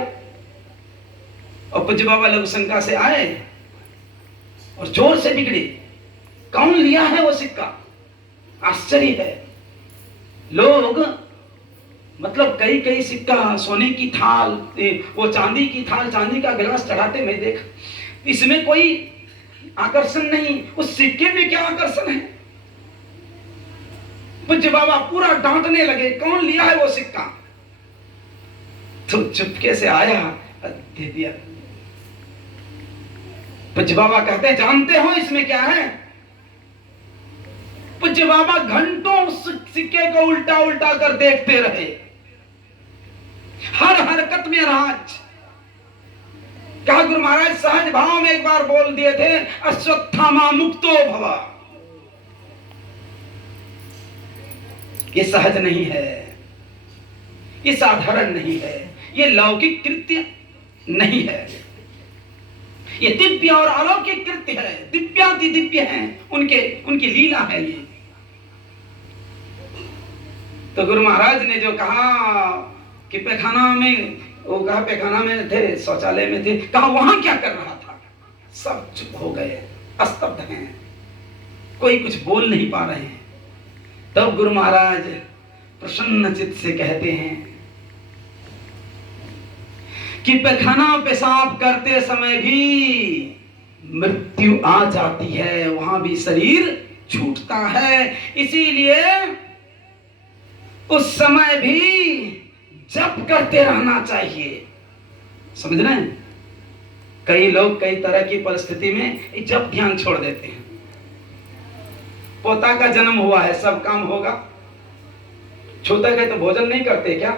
और पूज्य बाबा लघु शंका से आए और जोर से बिगड़ी, कौन लिया है वो सिक्का? आश्चर्य है, लोग मतलब कई कई सिक्का, सोने की थाल, वो चांदी की थाल, चांदी का गिलास चढ़ाते मैं देखा, इसमें कोई आकर्षण नहीं, उस सिक्के में क्या आकर्षण है? पूज्य बाबा पूरा डांटने लगे, कौन लिया है वो सिक्का? तो चुपके से आया, दे दिया। पूज्य बाबा कहते हैं, जानते हो इसमें क्या है? पूज्य बाबा घंटों उस सिक्के को उल्टा उल्टा कर देखते रहे, हर हरकत में राज। कहा गुरु महाराज सहज भाव में एक बार बोल दिए थे, अश्वत्थामा मुक्तो भव। ये सहज नहीं है, ये साधारण नहीं है, ये लौकिक कृत्य नहीं है, ये दिव्य और अलौकिक कृत्य है। दिव्याति दिव्य हैं उनकी लीला है ये। तो गुरु महाराज ने जो कहा कि पैखाना में, वो कहा पैखाना में थे, शौचालय में थे, कहा वहां क्या कर रहा था? सब चुप हो गए, स्तब्ध हैं, कोई कुछ बोल नहीं पा रहे हैं। तब गुरु महाराज प्रसन्न चित्त से कहते हैं कि पैखाना पेशाब करते समय भी मृत्यु आ जाती है, वहां भी शरीर छूटता है, इसीलिए उस समय भी जप करते रहना चाहिए। समझ रहे हैं? कई लोग कई तरह की परिस्थिति में जप ध्यान छोड़ देते हैं। पोता का जन्म हुआ है, सब काम होगा, छूतक है तो भोजन नहीं करते क्या?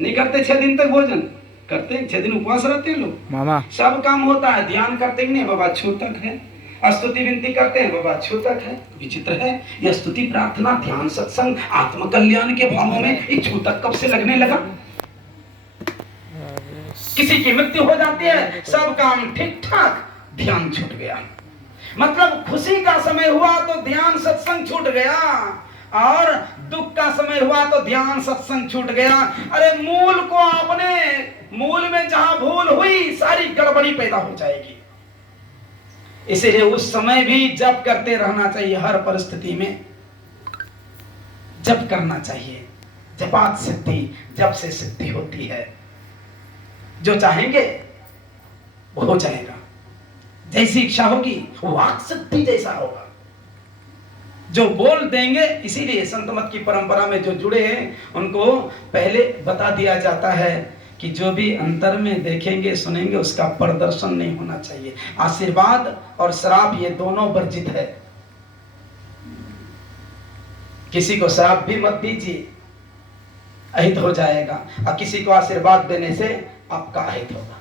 नहीं करते 6 दिन तक भोजन करते हैं, 6 दिन उपवास रहते हैं लोग, मामा सब काम होता है, ध्यान करते ही नहीं, बाबा छूतक है। स्तुति विनती करते हैं, बाबा छूतक है। विचित्र है, यह स्तुति प्रार्थना ध्यान सत्संग आत्मकल्याण के भावों में ये छूतक कब से लगने लगा? किसी की मृत्यु हो जाती है, सब काम ठीक ठाक, ध्यान छूट गया। मतलब खुशी का समय हुआ तो ध्यान सत्संग छूट गया, और दुख का समय हुआ तो ध्यान सत्संग छूट गया। अरे मूल को आपने, मूल में जहां भूल हुई सारी गड़बड़ी पैदा हो जाएगी। इसलिए उस समय भी जप करते रहना चाहिए, हर परिस्थिति में जप करना चाहिए। जपात सिद्धि, जप से सिद्धि होती है। जो चाहेंगे वो हो जाएगा, जैसी इच्छा होगी वाक सिद्धि जैसा होगा। जो बोल देंगे, इसीलिए संत मत की परंपरा में जो जुड़े हैं उनको पहले बता दिया जाता है कि जो भी अंतर में देखेंगे सुनेंगे उसका प्रदर्शन नहीं होना चाहिए। आशीर्वाद और श्राप ये दोनों वर्जित है। किसी को श्राप भी मत दीजिए, अहित हो जाएगा, और किसी को आशीर्वाद देने से आपका अहित होगा।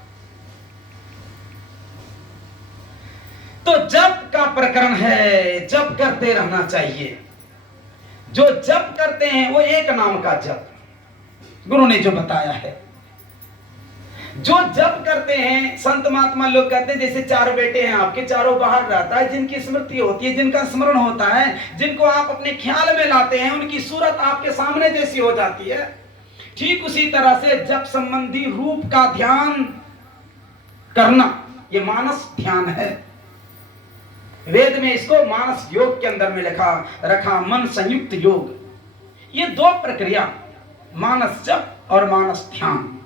तो जप का प्रकरण है, जप करते रहना चाहिए। जो जप करते हैं वो एक नाम का जप, गुरु ने जो बताया है। जो जप करते हैं, संत महात्मा लोग कहते हैं जैसे 4 बेटे हैं आपके, चारों बाहर रहता है, जिनकी स्मृति होती है, जिनका स्मरण होता है, जिनको आप अपने ख्याल में लाते हैं, उनकी सूरत आपके सामने जैसी हो जाती है। ठीक उसी तरह से जप संबंधी रूप का ध्यान करना, ये मानस ध्यान है। वेद में इसको मानस योग के अंदर में रखा मन संयुक्त योग। ये 2 प्रक्रिया, मानस जप और मानस ध्यान।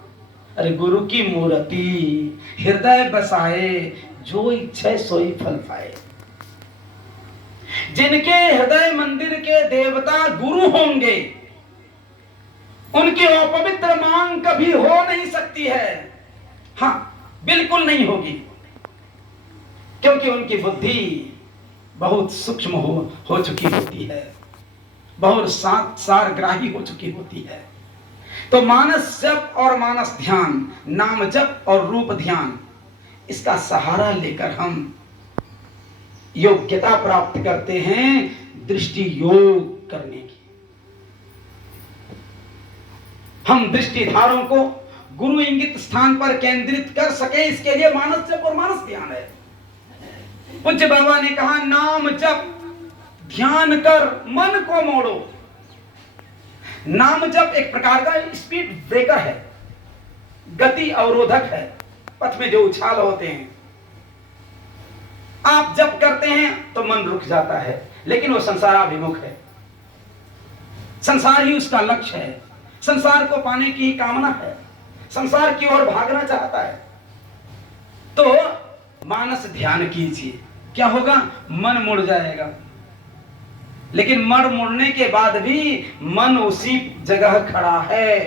अरे गुरु की मूर्ति हृदय बसाए, जो इच्छा सोई फल पाए। जिनके हृदय मंदिर के देवता गुरु होंगे, उनकी अपवित्र मांग कभी हो नहीं सकती है। हाँ, बिल्कुल नहीं होगी, क्योंकि उनकी बुद्धि बहुत सूक्ष्म हो चुकी होती है, बहुत सारग्राही हो चुकी होती है। तो मानस जप और मानस ध्यान, नाम जप और रूप ध्यान, इसका सहारा लेकर हम योग्यता प्राप्त करते हैं दृष्टि योग करने की। हम दृष्टिधारों को गुरु इंगित स्थान पर केंद्रित कर सके, इसके लिए मानस जप और मानस ध्यान है। पूज्य बाबा ने कहा, नाम जप ध्यान कर मन को मोड़ो। नाम जप एक प्रकार का स्पीड ब्रेकर है, गति अवरोधक है, पथ में जो उछाल होते हैं। आप जप करते हैं तो मन रुक जाता है, लेकिन वो संसाराभिमुख है, संसार ही उसका लक्ष्य है, संसार को पाने की कामना है, संसार की ओर भागना चाहता है। तो मानस ध्यान कीजिए, क्या होगा? मन मुड़ जाएगा, लेकिन मन मुड़ने के बाद भी मन उसी जगह खड़ा है।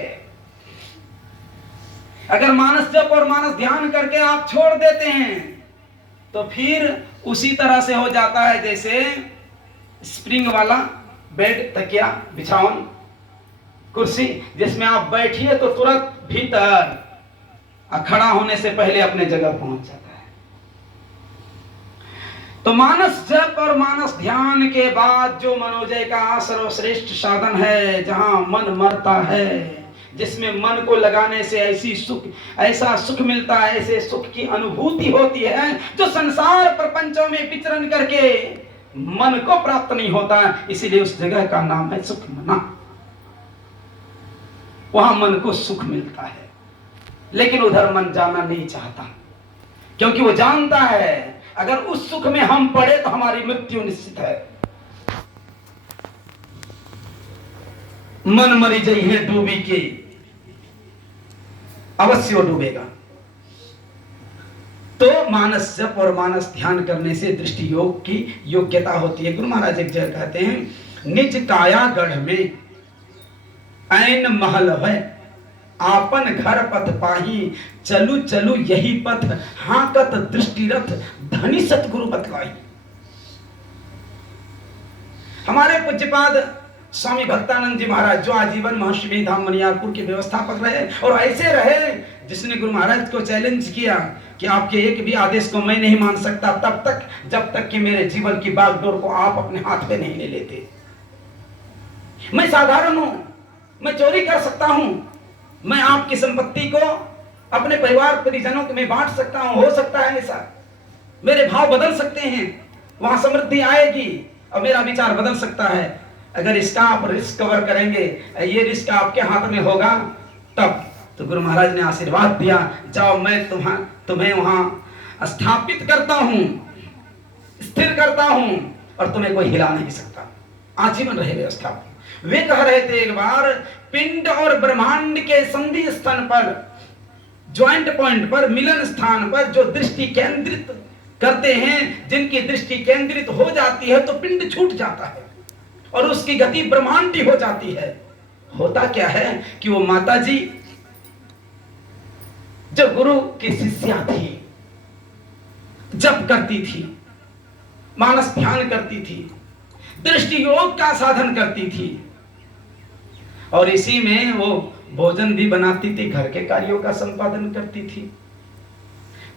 अगर मानस जप और मानस ध्यान करके आप छोड़ देते हैं तो फिर उसी तरह से हो जाता है जैसे स्प्रिंग वाला बेड, तकिया, बिछावन, कुर्सी, जिसमें आप बैठिए तो तुरंत भीतर, खड़ा होने से पहले अपने जगह पहुंच जाता है। तो मानस जप और मानस ध्यान के बाद जो मनोजय का सर्वश्रेष्ठ साधन है, जहां मन मरता है, जिसमें मन को लगाने से ऐसा सुख मिलता है, ऐसे सुख की अनुभूति होती है जो संसार प्रपंचों में विचरण करके मन को प्राप्त नहीं होता है। इसीलिए उस जगह का नाम है सुख मना। वहां मन को सुख मिलता है, लेकिन उधर मन जाना नहीं चाहता, क्योंकि वो जानता है अगर उस सुख में हम पड़े तो हमारी मृत्यु निश्चित है। मन मरी जई है डूबी के, अवश्य वो डूबेगा। तो मानस जप और मानस ध्यान करने से दृष्टि योग की योग्यता होती है। गुरु महाराज एक जगह कहते हैं, निज काया गढ़ में ऐन महल है, आपन घर पथ पाही, चलू चलू यही पथ, हाकत दृष्टिरथ, धनी सतगुरु बतलाई। हमारे पूज्यपाद स्वामी भक्तानंद जी महाराज, जो आजीवन महर्षि धाम मनियारपुर के व्यवस्थापक रहे और ऐसे रहे जिसने गुरु महाराज को चैलेंज किया कि आपके एक भी आदेश को मैं नहीं मान सकता तब तक जब तक कि मेरे जीवन की बागडोर को आप अपने हाथ पे नहीं ले लेते। मैं साधारण हूं, मैं चोरी कर सकता हूं, मैं आपकी संपत्ति को अपने परिवार परिजनों में बांट सकता हूं, हो सकता है ऐसा, मेरे भाव बदल सकते हैं, वहां समृद्धि आएगी और मेरा विचार बदल सकता है। अगर इसका आप रिस्क कवर करेंगे, ये रिस्क आपके हाथ में होगा तब। तो गुरु महाराज ने आशीर्वाद दिया, जाओ मैं तुम्हें वहां स्थापित करता हूं, स्थिर करता हूं और तुम्हें कोई हिला नहीं सकता, आजीवन रहे व्यवस्था। वे कह रहे थे एक बार, पिंड और ब्रह्मांड के संधि स्थान पर, ज्वाइंट पॉइंट पर, मिलन स्थान पर जो दृष्टि केंद्रित करते हैं, जिनकी दृष्टि केंद्रित हो जाती है तो पिंड छूट जाता है और उसकी गति ब्रह्मांडी हो जाती है। होता क्या है कि वो माता जी जो गुरु की शिष्या थी, जप करती थी, मानस ध्यान करती थी, दृष्टि योग का साधन करती थी और इसी में वो भोजन भी बनाती थी, घर के कार्यों का संपादन करती थी।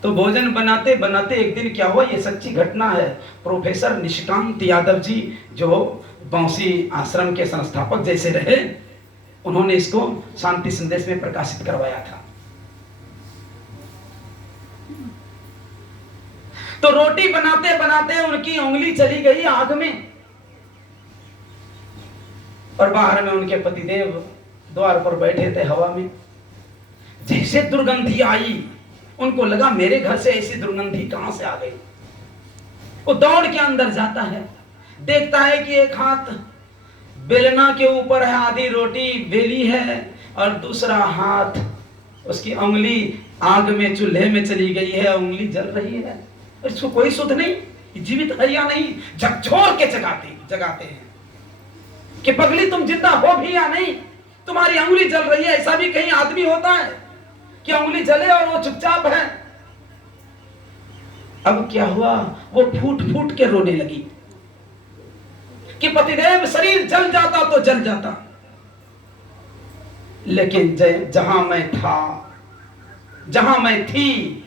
तो भोजन बनाते बनाते एक दिन क्या हुआ, ये सच्ची घटना है। प्रोफेसर निशिकांत यादव जी जो बौंसी आश्रम के संस्थापक जैसे रहे, उन्होंने इसको शांति संदेश में प्रकाशित करवाया था। तो रोटी बनाते बनाते उनकी उंगली चली गई आग में और बाहर में उनके पतिदेव द्वार पर बैठे थे हवा में। जैसे दुर्गंधी आई, उनको लगा मेरे घर से ऐसी दुर्गंधी कहां से आ गई। वो दौड़ के अंदर जाता है, देखता है कि एक हाथ बेलना के ऊपर है, आधी रोटी बेली है और दूसरा हाथ उसकी उंगली आग में चूल्हे में चली गई है, उंगली जल रही है। इसको कोई सुध नहीं, जीवित है या नहीं, झकझोर के जगाते हैं कि पगली तुम जिंदा हो भी या नहीं, तुम्हारी उंगली जल रही है। ऐसा भी कहीं आदमी होता है कि उंगली जले और वो चुपचाप है। अब क्या हुआ, वो फूट फूट के रोने लगी कि पतिदेव शरीर जल जाता तो जल जाता, लेकिन जहां मैं था, जहां मैं थी,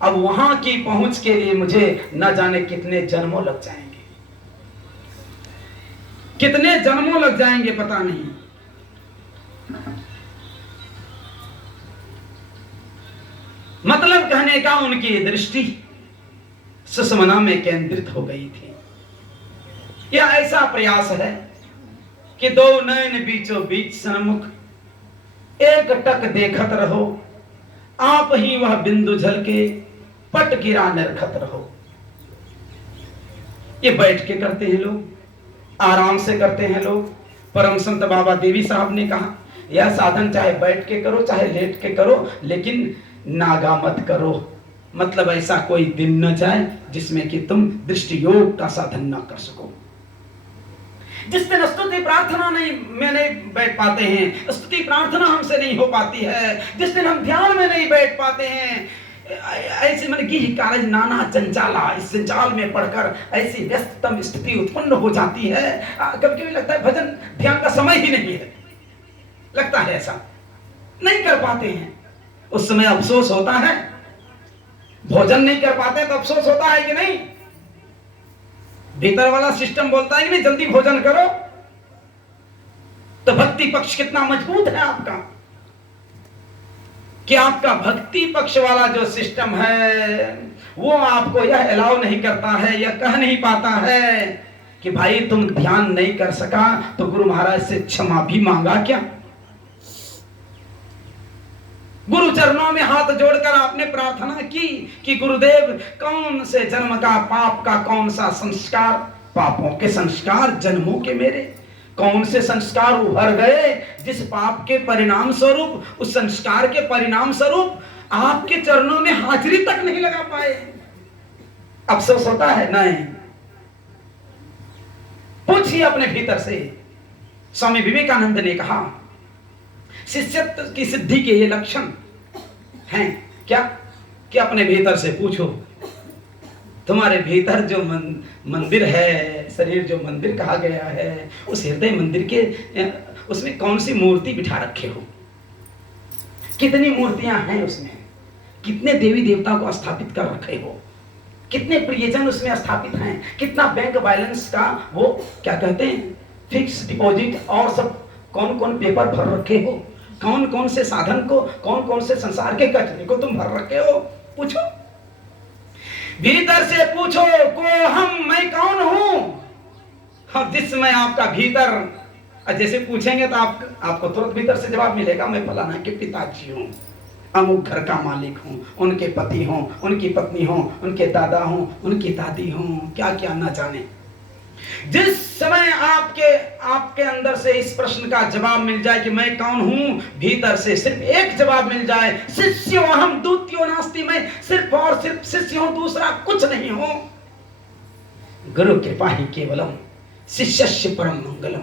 अब वहां की पहुंच के लिए मुझे न जाने कितने जन्मों लग जाएंगे, कितने जन्मों लग जाएंगे पता नहीं। मतलब कहने का, उनकी दृष्टि सुषमना में केंद्रित हो गई थी। यह ऐसा प्रयास है कि दो नयन बीचों बीच सन्मुख, एक टक देखत रहो, आप ही वह बिंदु झलके, पट गिरा निरखत रहो। ये बैठ के करते हैं लोग, आराम से करते हैं लोग। परम संत बाबा देवी साहब ने कहा, यह साधन चाहे बैठ के करो चाहे लेट के करो, लेकिन नागा मत करो। मतलब ऐसा कोई दिन न जाए जिसमें कि तुम दृष्टि योग का साधन न कर सको। जिस दिन स्तुति प्रार्थना में नहीं बैठ पाते हैं, स्तुति प्रार्थना हमसे नहीं हो पाती है, जिस दिन हम ध्यान में नहीं बैठ पाते हैं, ऐसे मैंने की कारज नाना चंचाला, इस संचाल में पढ़कर ऐसी व्यस्ततम स्थिति उत्पन्न हो जाती है। कभी कभी लगता है भजन ध्यान का समय ही नहीं है, लगता है ऐसा, नहीं कर पाते हैं। उस समय अफसोस होता है, भोजन नहीं कर पाते तो अफसोस होता है कि नहीं? भीतर वाला सिस्टम बोलता है कि नहीं जल्दी भोजन करो। तो भक्ति पक्ष कितना मजबूत है आपका, कि आपका भक्ति पक्ष वाला जो सिस्टम है वो आपको यह अलाउ नहीं करता है, यह कह नहीं पाता है कि भाई तुम ध्यान नहीं कर सका तो गुरु महाराज से क्षमा भी मांगा क्या? गुरु चरणों में हाथ जोड़कर आपने प्रार्थना की कि गुरुदेव कौन से जन्म का पाप का कौन सा संस्कार, पापों के संस्कार जन्मों के मेरे कौन से संस्कार उभर गए जिस पाप के परिणाम स्वरूप, उस संस्कार के परिणाम स्वरूप आपके चरणों में हाजिरी तक नहीं लगा पाए। अफसोस होता है? नहीं। पूछिए अपने भीतर से। स्वामी विवेकानंद ने कहा शिष्यत्व की सिद्धि के ये लक्षण हैं क्या? कि अपने भीतर से पूछो, तुम्हारे भीतर जो मंदिर है, शरीर जो मंदिर कहा गया है, उस हृदय मंदिर के उसमें कौन सी मूर्ति बिठा रखे हो? कितनी मूर्तियां हैं उसमें? कितने देवी देवता को स्थापित कर रखे हो? कितने प्रियजन उसमें स्थापित हैं? कितना बैंक बैलेंस का वो क्या कहते हैं फिक्स डिपॉजिट और सब कौन कौन पेपर भर रखे हो? कौन कौन से साधन को, कौन कौन से संसार के कचरे को तुम भर रखे हो? पूछो, भीतर से पूछो को हम मैं कौन हूं? और जिसमें आपका भीतर जैसे पूछेंगे तो आपको तुरंत भीतर से जवाब मिलेगा, मैं फलाना के पिताजी हूं, अमुक घर का मालिक हूं, उनके पति हूं, उनकी पत्नी हूं, उनके दादा हूं, उनकी दादी हूं, क्या क्या ना जाने। जिस समय आपके अंदर से इस प्रश्न का जवाब मिल जाए कि मैं कौन हूं, भीतर से सिर्फ एक जवाब मिल जाए, शिष्यो अहम द्वितीयो नास्ति, मैं सिर्फ और सिर्फ शिष्य हूं, दूसरा कुछ नहीं हूं। गुरु कृपा ही केवलम शिष्यस्य परम मंगलम,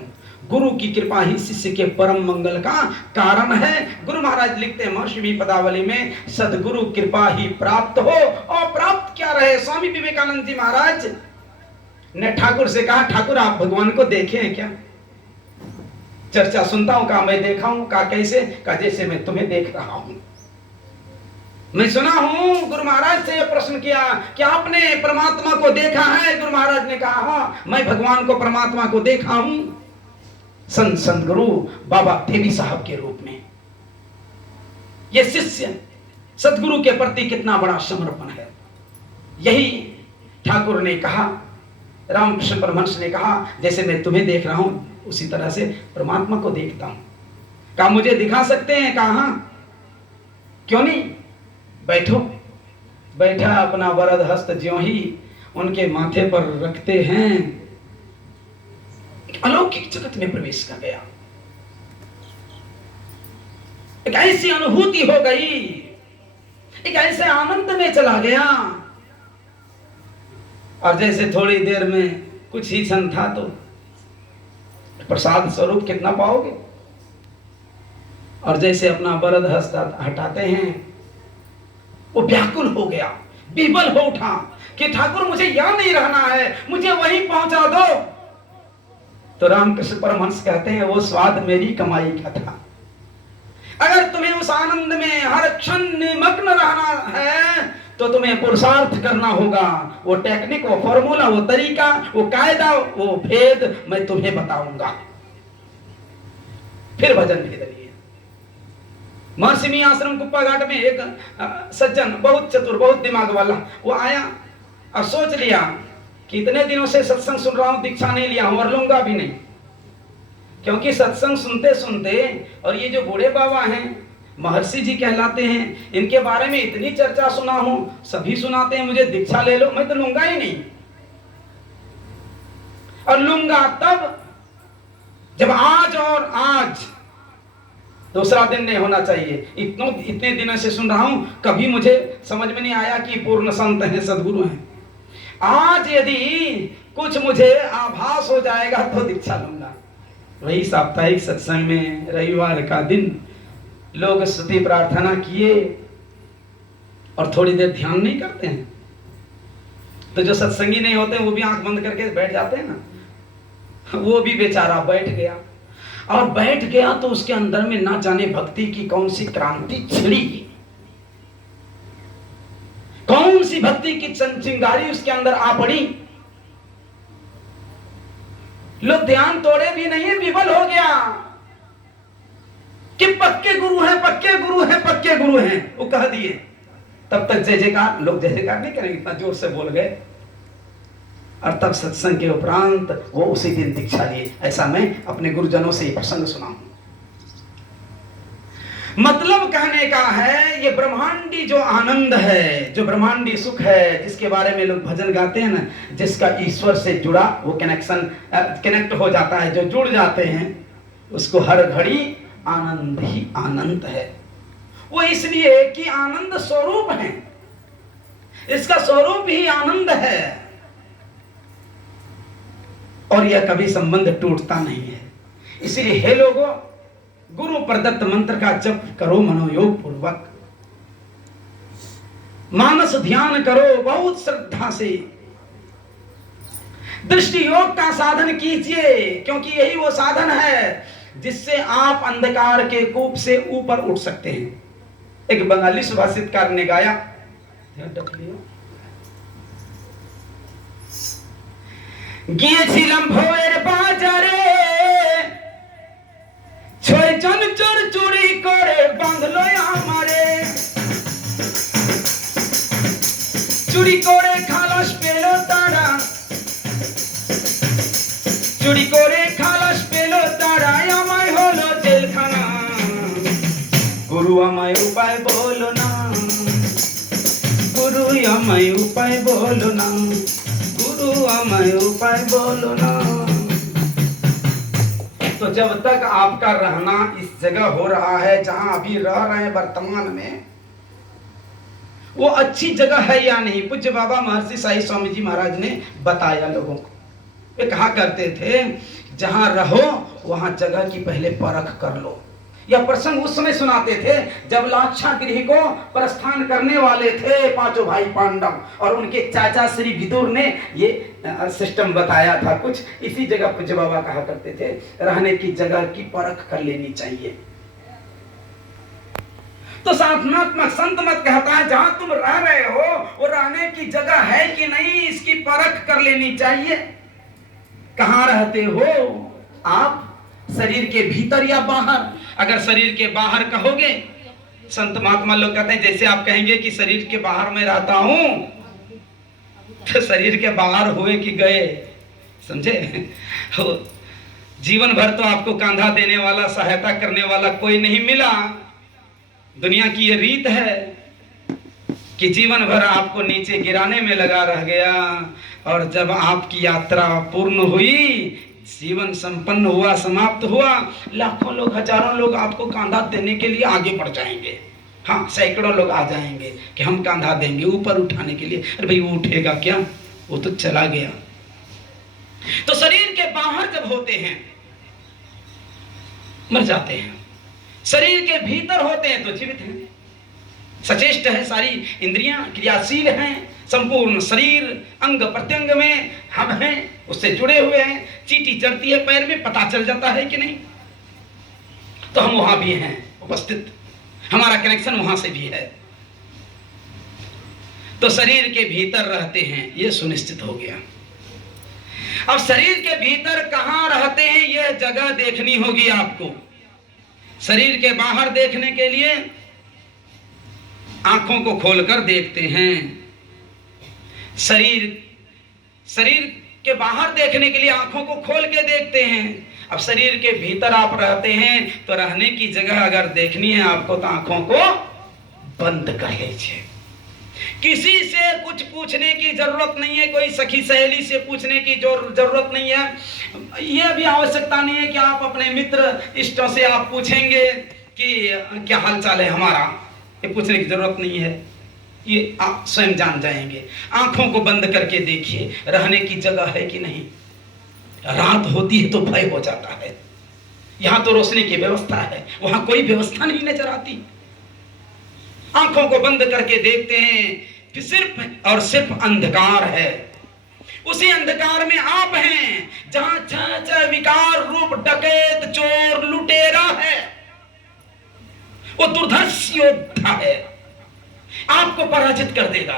गुरु की कृपा ही शिष्य के परम मंगल का कारण है। गुरु महाराज लिखते हैं महर्षि पदावली में, सदगुरु कृपा ही प्राप्त हो। और प्राप्त क्या रहे? स्वामी विवेकानंद जी महाराज ने ठाकुर से कहा, ठाकुर आप भगवान को देखे हैं क्या? चर्चा सुनता हूं, कहा मैं देखा हूं। कहा कैसे? कहा जैसे मैं तुम्हें देख रहा हूं। मैं सुना हूं गुरु महाराज से यह प्रश्न किया कि आपने परमात्मा को देखा है? गुरु महाराज ने कहा हाँ, मैं भगवान को परमात्मा को देखा हूं संत गुरु बाबा देवी साहब के रूप में। यह शिष्य सदगुरु के प्रति कितना बड़ा समर्पण है। यही ठाकुर ने कहा, रामकृष्ण परमहंस ने कहा जैसे मैं तुम्हें देख रहा हूं उसी तरह से परमात्मा को देखता हूं। कहा मुझे दिखा सकते हैं? कहा हाँ, क्यों नहीं, बैठो। बैठा अपना वरद हस्त ज्यों ही उनके माथे पर रखते हैं, एक अलौकिक जगत में प्रवेश कर गया। एक ऐसी अनुभूति हो गई, एक ऐसे आनंद में चला गया। और जैसे थोड़ी देर में कुछ ही क्षण था तो प्रसाद स्वरूप कितना पाओगे। और जैसे अपना वरद हस्त हटाते हैं, वो व्याकुल हो गया, विह्वल हो उठा कि ठाकुर मुझे यहां नहीं रहना है, मुझे वहीं पहुंचा दो। तो रामकृष्ण परमहंस कहते हैं वो स्वाद मेरी कमाई का था। अगर तुम्हें उस आनंद में हर क्षण निमग्न रहना है तो तुम्हें पुरुषार्थ करना होगा। वो टेक्निक, वो फॉर्मूला, वो तरीका, वो कायदा, वो भेद मैं तुम्हें बताऊंगा। फिर भजन भेद। महर्षि मियां आश्रम कुप्पा घाट में एक सज्जन, बहुत चतुर, बहुत दिमाग वाला, वो आया और सोच लिया कि इतने दिनों से सत्संग सुन रहा हूं, दीक्षा नहीं लिया हूं और लूंगा भी नहीं। क्योंकि सत्संग सुनते सुनते, और ये जो बूढ़े बाबा हैं महर्षि जी कहलाते हैं, इनके बारे में इतनी चर्चा सुना हूं, सभी सुनाते हैं मुझे दीक्षा ले लो, मैं तो लूंगा ही नहीं। और लूंगा तब जब आज और आज दूसरा दिन नहीं होना चाहिए। इतने दिनों से सुन रहा हूं, कभी मुझे समझ में नहीं आया कि पूर्ण संत हैं, सदगुरु हैं। आज यदि कुछ मुझे आभास हो जाएगा तो दीक्षा लूंगा। वही साप्ताहिक सत्संग में रविवार का दिन लोग स्तुति प्रार्थना किए, और थोड़ी देर ध्यान नहीं करते हैं। तो जो सत्संगी नहीं होते वो भी आंख बंद करके बैठ जाते हैं ना, वो भी बेचारा बैठ गया। और बैठ गया तो उसके अंदर में ना जाने भक्ति की कौन सी क्रांति छिड़ी, कौन सी भक्ति की चिंगारी उसके अंदर आ पड़ी। लोग ध्यान तोड़े भी नहीं, विफल हो गया कि पक्के गुरु हैं, पक्के गुरु हैं, पक्के गुरु हैं, वो कह दिए। तब तक जय जयकार, लोग जय जयकार नहीं करेंगे, इतना जोर से बोल गए। और तब सत्संग के उपरांत वो उसी दिन दीक्षा लिए। ऐसा मैं अपने गुरुजनों से ये प्रसंग सुना हूं। मतलब कहने का है, ये ब्रह्मांडी जो आनंद है, जो ब्रह्मांडी सुख है, जिसके बारे में लोग भजन गाते हैं ना, जिसका ईश्वर से जुड़ा वो कनेक्ट हो जाता है, जो जुड़ जाते हैं, उसको हर घड़ी आनंद ही आनंद है। वो इसलिए कि आनंद स्वरूप है, इसका स्वरूप ही आनंद है, और यह कभी संबंध टूटता नहीं है। इसलिए हे लोगों, गुरु प्रदत्त मंत्र का जप करो मनोयोग पूर्वक, मानस ध्यान करो बहुत श्रद्धा से, दृष्टि योग का साधन कीजिए, क्योंकि यही वो साधन है जिससे आप अंधकार के कूप से ऊपर उठ सकते हैं। एक बंगाली सुभाषितकार ने गाया, গিয়েছিলাম ভোরের বাজারে, ছয়জন চোর চুরি করে বাঁধলো আমারে, চুরি করে খালাস পেল তারা, চুরি করে খালাস পেল তারা, আমায় হলো জেলখানা, গুরু আমায় উপায় বলো না, গুরু আমায় উপায় বলো না, गुरु हमें उपाय बोलो ना। तो जब तक आपका रहना इस जगह हो रहा है जहां अभी रह रहे हैं वर्तमान में, वो अच्छी जगह है या नहीं, पूज्य बाबा महर्षि साई स्वामी जी महाराज ने बताया लोगों को। वे कहा करते थे, जहां रहो वहां जगह की पहले परख कर लो। यह प्रसंग उस समय सुनाते थे जब लाक्षागृह को प्रस्थान करने वाले थे पांचों भाई पांडव, और उनके चाचा श्री विदुर ने ये सिस्टम बताया था। कुछ इसी जगह पूज्य बाबा कहा करते थे, रहने की जगह की परख कर लेनी चाहिए। तो साधनात्मक संत मत कहता है, जहां तुम रह रहे हो वो रहने की जगह है कि नहीं, इसकी परख कर लेनी चाहिए। कहां रहते हो आप, शरीर के भीतर या बाहर? अगर शरीर के बाहर कहोगे, संत महात्मा लोग कहते हैं, जैसे आप कहेंगे कि शरीर के बाहर मैं रहता हूं, तो शरीर के बाहर हुए कि गए, समझे? जीवन भर तो आपको कंधा देने वाला, सहायता करने वाला कोई नहीं मिला। दुनिया की ये रीत है कि जीवन भर आपको नीचे गिराने में लगा रह गया, और जब आपकी यात्रा पूर्ण हुई, जीवन संपन्न हुआ, समाप्त हुआ, लाखों लोग, हजारों लोग आपको कांधा देने के लिए आगे बढ़ जाएंगे। हाँ, सैकड़ों लोग आ जाएंगे कि हम कांधा देंगे ऊपर उठाने के लिए। अरे भाई, वो उठेगा क्या, वो तो चला गया। तो शरीर के बाहर जब होते हैं मर जाते हैं, शरीर के भीतर होते हैं तो जीवित हैं, सचेष्ट है, सारी इंद्रियां क्रियाशील हैं, संपूर्ण शरीर अंग प्रत्यंग में हम हैं, उससे जुड़े हुए हैं। चींटी चढ़ती है पैर में, पता चल जाता है कि नहीं, तो हम वहां भी हैं उपस्थित, हमारा कनेक्शन वहां से भी है। तो शरीर के भीतर रहते हैं, यह सुनिश्चित हो गया। अब शरीर के भीतर कहां रहते हैं, यह जगह देखनी होगी आपको। शरीर के बाहर देखने के लिए आंखों को खोलकर देखते हैं। शरीर के बाहर देखने के लिए आंखों को खोल के देखते हैं। अब शरीर के भीतर आप रहते हैं, तो रहने की जगह अगर देखनी है आपको, तो आंखों को बंद कर लीजिए। किसी से कुछ पूछने की जरूरत नहीं है, कोई सखी सहेली से पूछने की जरूरत नहीं है। यह भी आवश्यकता नहीं है कि आप अपने मित्र इष्टों से आप पूछेंगे कि क्या हालचाल है हमारा, ये पूछने की जरूरत नहीं है, ये आप स्वयं जान जाएंगे। आंखों को बंद करके देखिए, रहने की जगह है कि नहीं। रात होती है तो भय हो जाता है, यहां तो रोशनी की व्यवस्था है, वहां कोई व्यवस्था नहीं नजर आती। आंखों को बंद करके देखते हैं कि सिर्फ और सिर्फ अंधकार है। उसी अंधकार में आप हैं जहां छह विकार रूप डकैत, चोर, लुटेरा है। वो दुर्धर्ष योद्धा है, आपको पराजित कर देगा,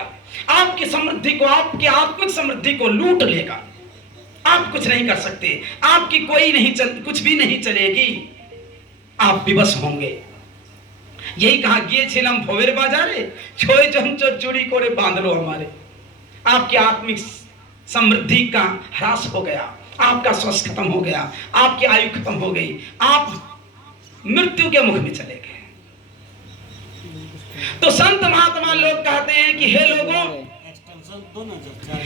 आपकी समृद्धि को, आपकी आत्मिक समृद्धि को लूट लेगा। आप कुछ नहीं कर सकते, आपकी कोई नहीं कुछ भी नहीं चलेगी, आप विवश होंगे। यही कहा गिए छिलम भोवेर बाजारे छोए जमचो चूड़ी कोरे बांध लो हमारे। आपकी आत्मिक समृद्धि का ह्रास हो गया, आपका स्वास्थ्य खत्म हो गया, आपकी आयु खत्म हो गई, आप मृत्यु के मुख में चले गए। तो संत महात्मा लोग कहते हैं कि हे लोगों,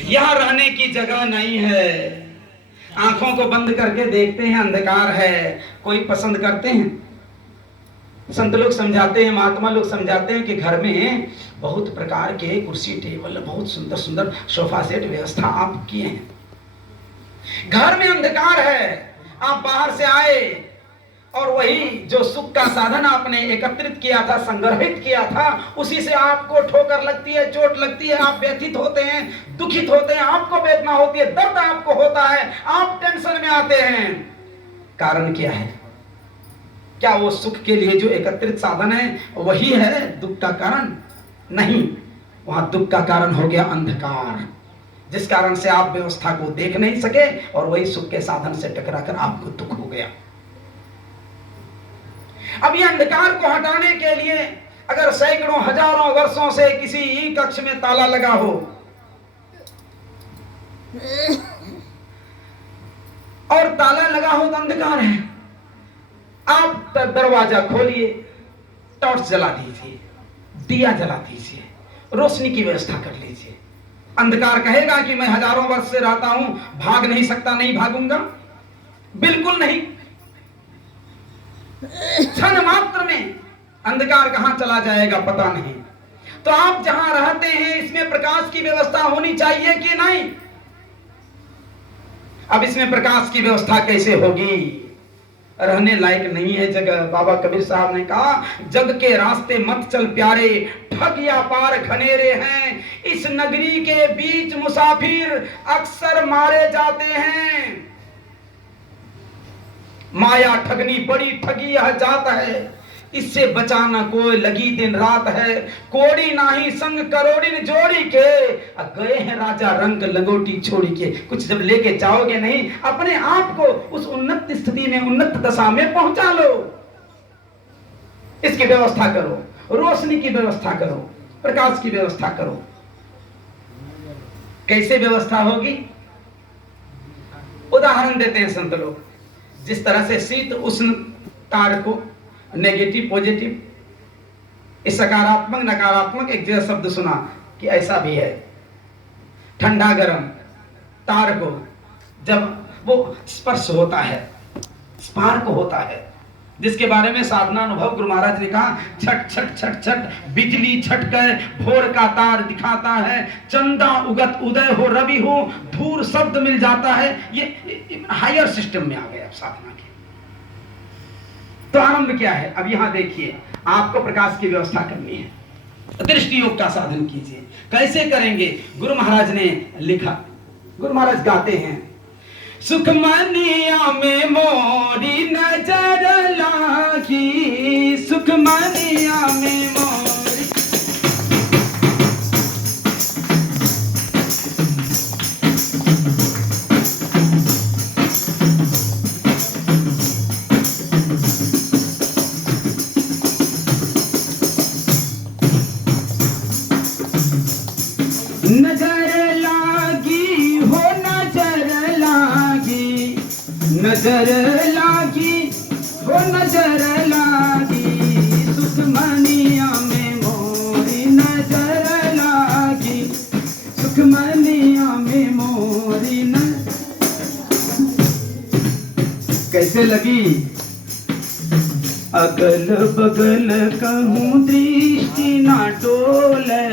यहां रहने की जगह नहीं है। आंखों को बंद करके देखते हैं, अंधकार है, कोई पसंद करते हैं? संत लोग समझाते हैं, महात्मा लोग समझाते हैं कि घर में बहुत प्रकार के कुर्सी टेबल, बहुत सुंदर सुंदर सोफा सेट व्यवस्था आप किए हैं। घर में अंधकार है, आप बाहर से आए और वही जो सुख का साधन आपने एकत्रित किया था, संग्रहित किया था, उसी से आपको ठोकर लगती है, चोट लगती है, आप व्यथित होते हैं, दुखित होते हैं, आपको वेदना होती है, दर्द आपको होता है, आप टेंशन में आते हैं। कारण क्या है? क्या वो सुख के लिए जो एकत्रित साधन है वही है दुख का कारण? नहीं, वहां दुख का कारण हो गया अंधकार, जिस कारण से आप व्यवस्था को देख नहीं सके और वही सुख के साधन से टकराकर आपको दुख हो गया। अब ये अंधकार को हटाने के लिए अगर सैकड़ों हजारों वर्षों से किसी कक्ष में ताला लगा हो और ताला लगा हो तो अंधकार है, आप दरवाजा खोलिए, टॉर्च जला दीजिए, दिया जला दीजिए, रोशनी की व्यवस्था कर लीजिए। अंधकार कहेगा कि मैं हजारों वर्ष से रहता हूं, भाग नहीं सकता, नहीं भागूंगा? बिल्कुल नहीं। क्षण मात्र में अंधकार कहां चला जाएगा पता नहीं। तो आप जहां रहते हैं इसमें प्रकाश की व्यवस्था होनी चाहिए कि नहीं? अब इसमें प्रकाश की व्यवस्था कैसे होगी? रहने लायक नहीं है जगह। बाबा कबीर साहब ने कहा, जग के रास्ते मत चल प्यारे, ठग या पार घनेरे हैं, इस नगरी के बीच मुसाफिर अक्सर मारे जाते हैं। माया ठगनी बड़ी ठगी यह जात है, इससे बचाना कोई लगी दिन रात है। कोड़ी नाही संग करोड़िन जोड़ी के, गए हैं राजा रंग लगोटी छोड़ी के। कुछ जब लेके जाओगे नहीं, अपने आप को उस उन्नत स्थिति में, उन्नत दशा में पहुंचा लो। इसकी व्यवस्था करो, रोशनी की व्यवस्था करो, प्रकाश की व्यवस्था करो। कैसे व्यवस्था होगी? उदाहरण देते हैं संत लोग। जिस तरह से शीत उष्ण तार को, नेगेटिव पॉजिटिव, इस सकारात्मक नकारात्मक एक जैसा शब्द सुना कि ऐसा भी है। ठंडा गर्म तार को जब वो स्पर्श होता है, स्पार्क होता है, जिसके बारे में साधना अनुभव गुरु महाराज ने कहा, छट छट छट छट बिजली छटके भोर का तार दिखाता है, चंदा उगत उदय हो रवि हो, धूर शब्द मिल जाता है। ये हायर सिस्टम में आ गया साधना के। तो आनंद क्या है? अब यहां देखिए, आपको प्रकाश की व्यवस्था करनी है, दृष्टि योग का साधन कीजिए। कैसे करेंगे? गुरु महाराज ने लिखा, गुरु महाराज गाते हैं, सुखमनिया में मोरी नजर लागी, सुखमनिया में मोरी, नजर लागी हो, नजर लागी, नजर लागी हो, नजर लागी, सुखमनिया में मोरी नजर लागी, सुखमनिया में मोरी न। कैसे लगी? अगल बगल कहूं दृष्टि ना डोले,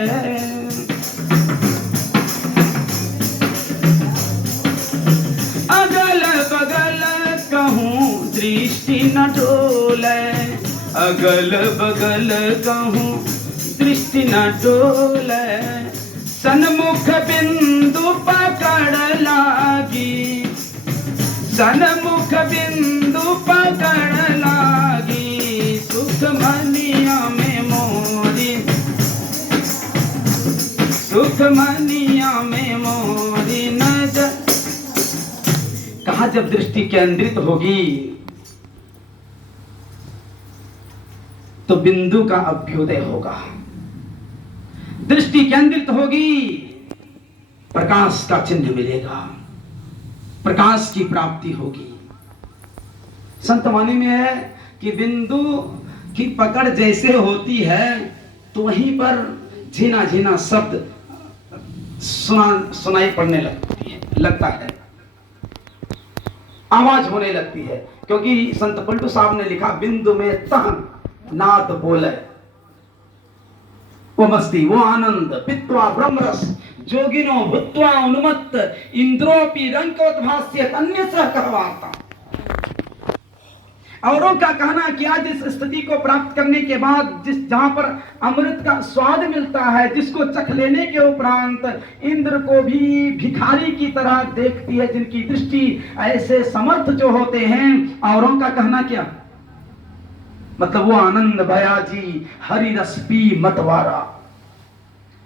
अगल बगल कहूं दृष्टि न डोले, अगल बगल कहूं दृष्टि दृष्टि न डोले, सन्मुख बिंदु पकड़ लागी, सन्मुख बिंदु पकड़ लागी, सुख मनिया में मोरी, सुख मनिया में मोरी नजर। कहा जब दृष्टि केंद्रित होगी तो बिंदु का अभ्युदय होगा, दृष्टि केंद्रित होगी, प्रकाश का चिन्ह मिलेगा, प्रकाश की प्राप्ति होगी। संतवाणी में है कि बिंदु की पकड़ जैसे होती है तो वहीं पर झीना झीना शब्द सुनाई पड़ने लगता है, आवाज होने लगती है, क्योंकि संत पलटू साहब ने लिखा बिंदु में तहन नाद बोले, वो मस्ती वो आनंद पित्वा ब्रह्मरस जोगिनो भूत्वा उन्मत्त इंद्रोपि रंकोद्भास्य अन्य सह कहवाता। औरों का कहना कि आज इस स्थिति को प्राप्त करने के बाद जहां पर अमृत का स्वाद मिलता है, जिसको चख लेने के उपरांत इंद्र को भी भिखारी की तरह देखती है, जिनकी दृष्टि ऐसे समर्थ जो होते हैं, औरों का कहना क्या मतलब वो आनंद भयाजी हरि रस पी मतवारा,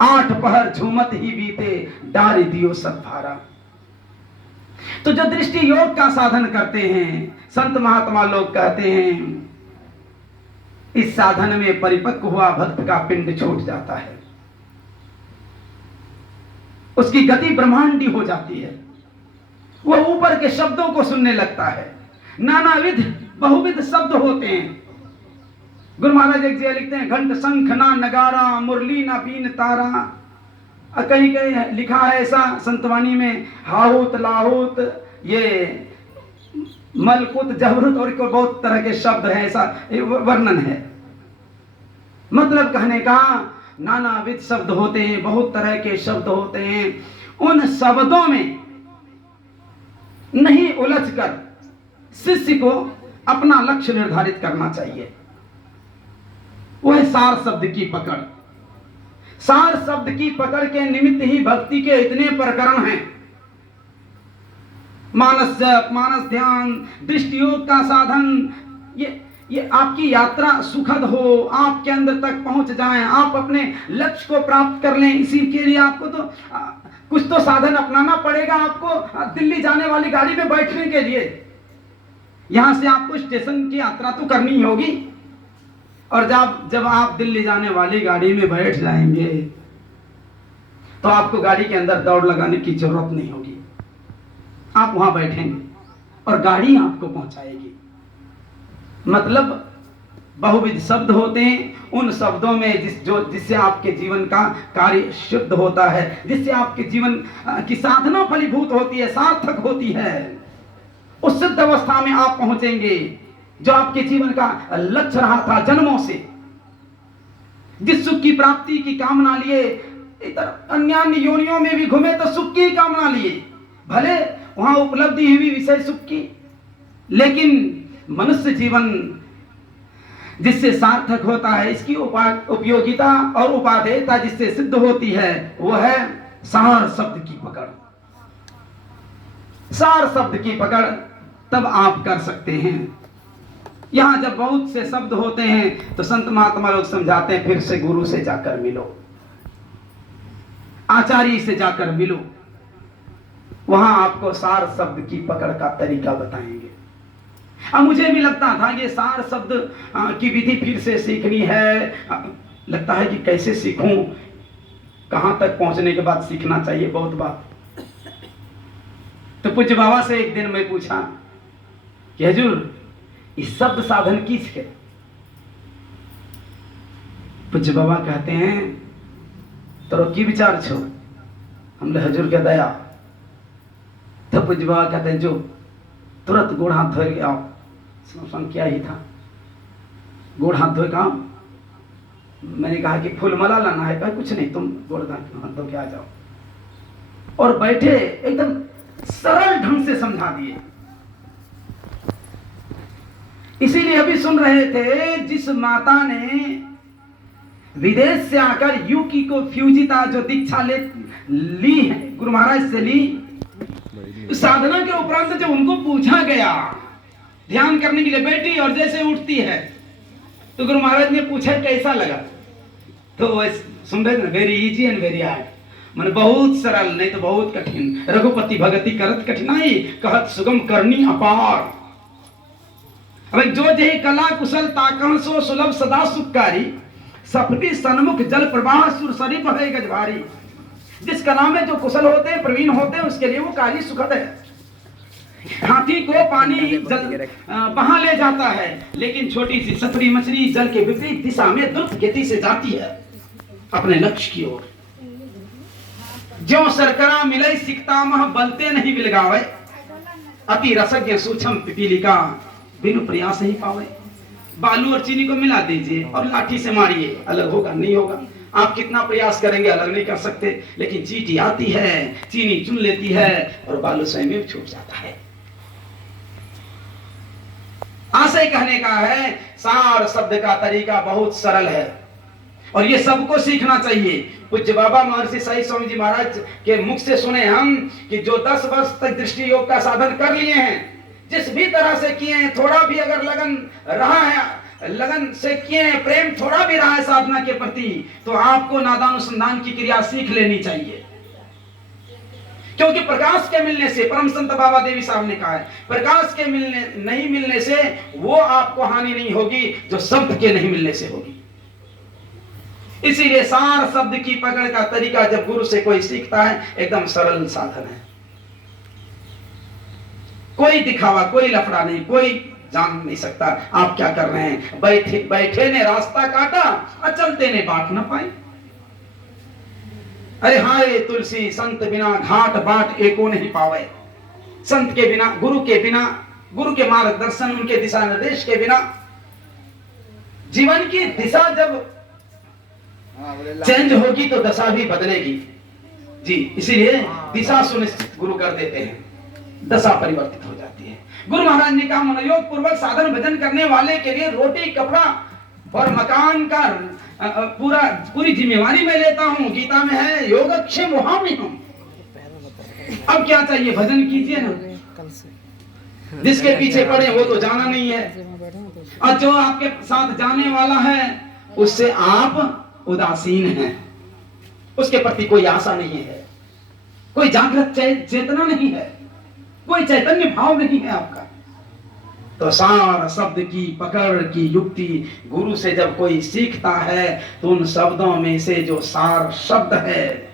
8 पहर झूमत ही बीते डारी दियो सद्भारा। तो जो दृष्टि योग का साधन करते हैं, संत महात्मा लोग कहते हैं इस साधन में परिपक्व हुआ भक्त का पिंड छूट जाता है, उसकी गति ब्रह्मांडी हो जाती है, वह ऊपर के शब्दों को सुनने लगता है, नानाविध बहुविध शब्द होते हैं। गुरु महाराज एक जी लिखते हैं घंट शंख ना नगारा मुरली ना बीन तारा, कहीं कहीं लिखा है ऐसा संतवाणी में हाहुत लाहुत ये मलकुत जबरुत और बहुत तरह के शब्द हैं, ऐसा वर्णन है। मतलब कहने का नानाविध शब्द होते हैं, बहुत तरह के शब्द होते हैं, उन शब्दों में नहीं उलझकर शिष्य को अपना लक्ष्य निर्धारित करना चाहिए। वह सार शब्द की पकड़, सार शब्द की पकड़ के निमित्त ही भक्ति के इतने प्रकरण हैं, मानस जप, मानस ध्यान, दृष्टि योग का साधन, ये आपकी यात्रा सुखद हो, आपके अंदर तक पहुंच जाएं, आप अपने लक्ष्य को प्राप्त कर लें। इसी के लिए आपको तो कुछ तो साधन अपनाना पड़ेगा, आपको दिल्ली जाने वाली गाड़ी में बैठने के लिए यहां से आपको स्टेशन की यात्रा तो करनी होगी, और जब आप दिल्ली जाने वाली गाड़ी में बैठ जाएंगे तो आपको गाड़ी के अंदर दौड़ लगाने की जरूरत नहीं होगी, आप वहां बैठेंगे और गाड़ी आपको पहुंचाएगी। मतलब बहुविध शब्द होते हैं, उन शब्दों में जिससे आपके जीवन का कार्य शुद्ध होता है, जिससे आपके जीवन की साधना फलीभूत होती है, सार्थक होती है, उस सिद्ध अवस्था में आप पहुंचेंगे जो आपके जीवन का लक्ष्य रहा था जन्मों से। जिस सुख की प्राप्ति की कामना लिए इधर अन्य योनियों में भी घूमे तो सुख की कामना लिए, भले वहां उपलब्धि हुई विषय सुख की, लेकिन मनुष्य जीवन जिससे सार्थक होता है, इसकी उपयोगिता और उपादेयता जिससे सिद्ध होती है, वह है सार शब्द की पकड़। सार शब्द की पकड़ तब आप कर सकते हैं। यहां जब बहुत से शब्द होते हैं तो संत महात्मा लोग समझाते हैं फिर से गुरु से जाकर मिलो, आचार्य से जाकर मिलो, वहां आपको सार शब्द की पकड़ का तरीका बताएंगे। अब मुझे भी लगता था ये सार शब्द की विधि फिर से सीखनी है, लगता है कि कैसे सीखूं, कहां तक पहुंचने के बाद सीखना चाहिए, बहुत बात। तो पूज्य बाबा से एक दिन मैं पूछा कि हुजूर इस शब्द साधन किस है? पूज्य बाबा कहते हैं तोरो की विचार छो? हमने हुजूर के दया। तो पूज्य बाबा कहते हैं जो तुरंत गोड़ हाथ धो के आओ। क्या ही था, गोड़ हाथ धो के आओ। मैंने कहा कि फूल मला लाना है, कहा कुछ नहीं, तुम गोड़ हाथ धो के आ जाओ। और बैठे एकदम सरल ढंग से समझा दिए। इसीलिए अभी सुन रहे थे जिस माता ने विदेश से आकर यूकी को फ्यूजिता जो दीक्षा ली है, गुरु महाराज से ली, साधना के उपरांत जब उनको पूछा गया ध्यान करने के लिए बैठी और जैसे उठती है, तो गुरु महाराज ने पूछा कैसा लगा, तो सुन रहे ना, very easy and very hard, मन बहुत सरल नहीं तो बहुत कठिन। रघुपति भगति करत कठिनाई, कहत सुगम करनी अपार। अब जो जही कला कुशल ताकण सो सुलभ सदा सुखकारी, सपटी सन्मुख जल प्रवाह सुरसरी बहे गजभारी। जिस कला में जो कुशल होते हैं, प्रवीण होते हैं, उसके लिए वो कार्य सुखद है। हाथी को पानी जल बहा ले जाता है, लेकिन छोटी सी सफरी मछली जल के विपरीत दिशा में द्रुत गति से जाती है अपने लक्ष्य की ओर। जो सरकरा मिले सिकता मह बलते नहीं बिलगावे, अति रसज्ञ सूक्ष्म पिपीलिका बिनु प्रयास ही पावे। बालू और चीनी को मिला दीजिए और लाठी से मारिए, अलग होगा नहीं होगा। आप कितना प्रयास करेंगे अलग नहीं कर सकते, लेकिन चीटी आती है, चीनी चुन लेती है और बालू स्वयं में छूट जाता है। आशय कहने का है, सार शब्द का तरीका बहुत सरल है और ये सबको सीखना चाहिए। पूज्य बाबा महर्षि सही स्वामी जी महाराज के मुख से सुने हम कि जो 10 वर्ष तक दृष्टि योग का साधन कर लिए हैं, जिस भी तरह से किए हैं, थोड़ा भी अगर लगन रहा है, लगन से किए हैं, प्रेम थोड़ा भी रहा है साधना के प्रति, तो आपको नादानुसंधान की क्रिया सीख लेनी चाहिए। क्योंकि प्रकाश के मिलने से, परम संत बाबा देवी साहब ने कहा है, प्रकाश के नहीं मिलने से वो आपको हानि नहीं होगी जो शब्द के नहीं मिलने से होगी। इसीलिए सार शब्द की पकड़ का तरीका जब गुरु से कोई सीखता है, एकदम सरल साधन है। कोई दिखावा, कोई लफड़ा नहीं, कोई जान नहीं सकता आप क्या कर रहे हैं। बैठे ने रास्ता काटा और चलते ने बाट न पाई। अरे हाय तुलसी, संत बिना घाट बाट एको नहीं पावे। संत के बिना, गुरु के बिना, गुरु के मार्गदर्शन, उनके दिशा निर्देश के बिना जीवन की दिशा जब चेंज होगी तो दशा भी बदलेगी जी। इसीलिए दिशा सुनिश्चित गुरु कर देते हैं, दशा परिवर्तित हो जाती है। गुरु महाराज ने कहा, मनोयोग पूर्वक साधन भजन करने वाले के लिए रोटी, कपड़ा और मकान का पूरी जिम्मेवारी मैं लेता हूँ। गीता में है, योगक्षेम वहां में हूं। अब क्या चाहिए, भजन कीजिए ना। जिसके पीछे पड़े वो तो जाना नहीं है, और जो आपके साथ जाने वाला है उससे आप उदासीन हैं, उसके प्रति कोई आशा नहीं है, कोई जागृत चेतना नहीं है, कोई चैतन्य भाव नहीं है आपका। तो सार शब्द की पकड़ की युक्ति गुरु से जब कोई सीखता है, तो उन शब्दों में से जो सार शब्द है,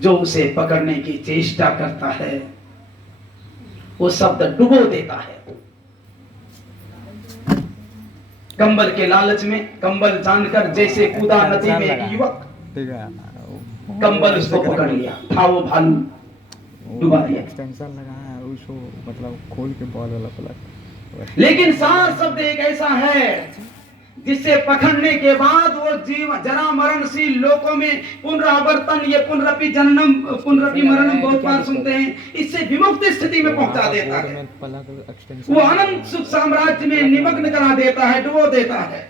जो उसे पकड़ने की चेष्टा करता है, वो शब्द डुबो देता है। कंबल के लालच में, कंबल जानकर जैसे कूदा नदी में एक युवक, कंबल उसको पकड़ लिया, था वो भालू, डुबा दिया। एक्सटेंशन लगाया है उसको, मतलब खोल के बॉल वाला प्लग। लेकिन सार शब्द एक ऐसा है जिससे पकड़ने के बाद वो जीव जरा मरणशील लोकों में पुनरावर्तन, ये पुनरपि जन्म, पुनरपि मरणम बहुत बार सुनते हैं, इससे विमुक्त स्थिति में पहुंचा देता है। वो अनंत सुख साम्राज्य में निमग्न करा देता है, डुबो देता है।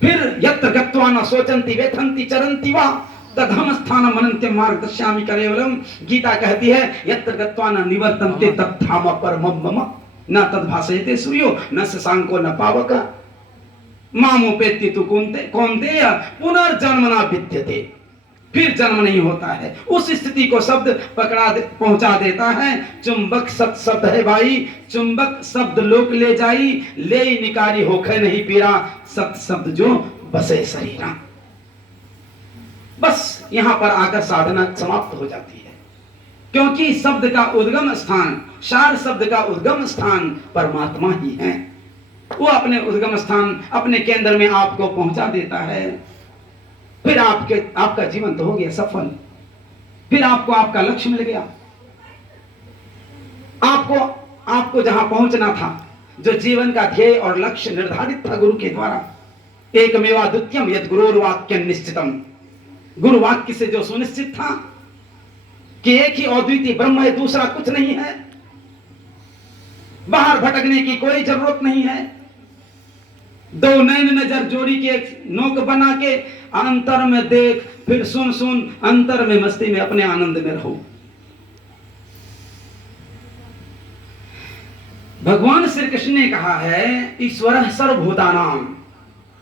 फिर यत्र गत्वा न सोचन्ति वेथन्ति चरन्ति वा तदहम स्थान मनन्ते मार्गदर्शयामि केवलम। गीता कहती है, यत्र गत्वा न निवर्तन्ते तद्धाम परमम मम न तद्भासयते सूर्यो न शशांको न पावक मामोपेत्ति तु कौन्तेय पुनर्जन्मना विद्यते। फिर जन्म नहीं होता है। उस स्थिति को शब्द पहुंचा देता है। चुंबक सत शब्द है भाई, चुंबक शब्द लोक ले जाई, ले निकारी होखे नहीं पीरा, सत शब्द जो बसे शरीरा। बस यहां पर आकर साधना समाप्त हो जाती है, क्योंकि शब्द का उद्गम स्थान, सार शब्द का उद्गम स्थान परमात्मा ही है। वो अपने उद्गम स्थान, अपने केंद्र में आपको पहुंचा देता है। फिर आपका जीवन तो हो गया सफल। फिर आपको आपका लक्ष्य मिल गया। आपको जहां पहुंचना था, जो जीवन का ध्येय और लक्ष्य निर्धारित था गुरु के द्वारा, एकमेवा द्वितीयम यद गुरुर्वाक्य निश्चितम, गुरु वाक्य से जो सुनिश्चित था कि एक ही अद्वितीय ब्रह्म है, दूसरा कुछ नहीं है, बाहर भटकने की कोई जरूरत नहीं है, दो नैन नजर जोड़ी के एक नोक बना के अंतर में देख, फिर सुन सुन, अंतर में मस्ती में अपने आनंद में रहो। भगवान श्री कृष्ण ने कहा है ईश्वर सर्वभूतानाम,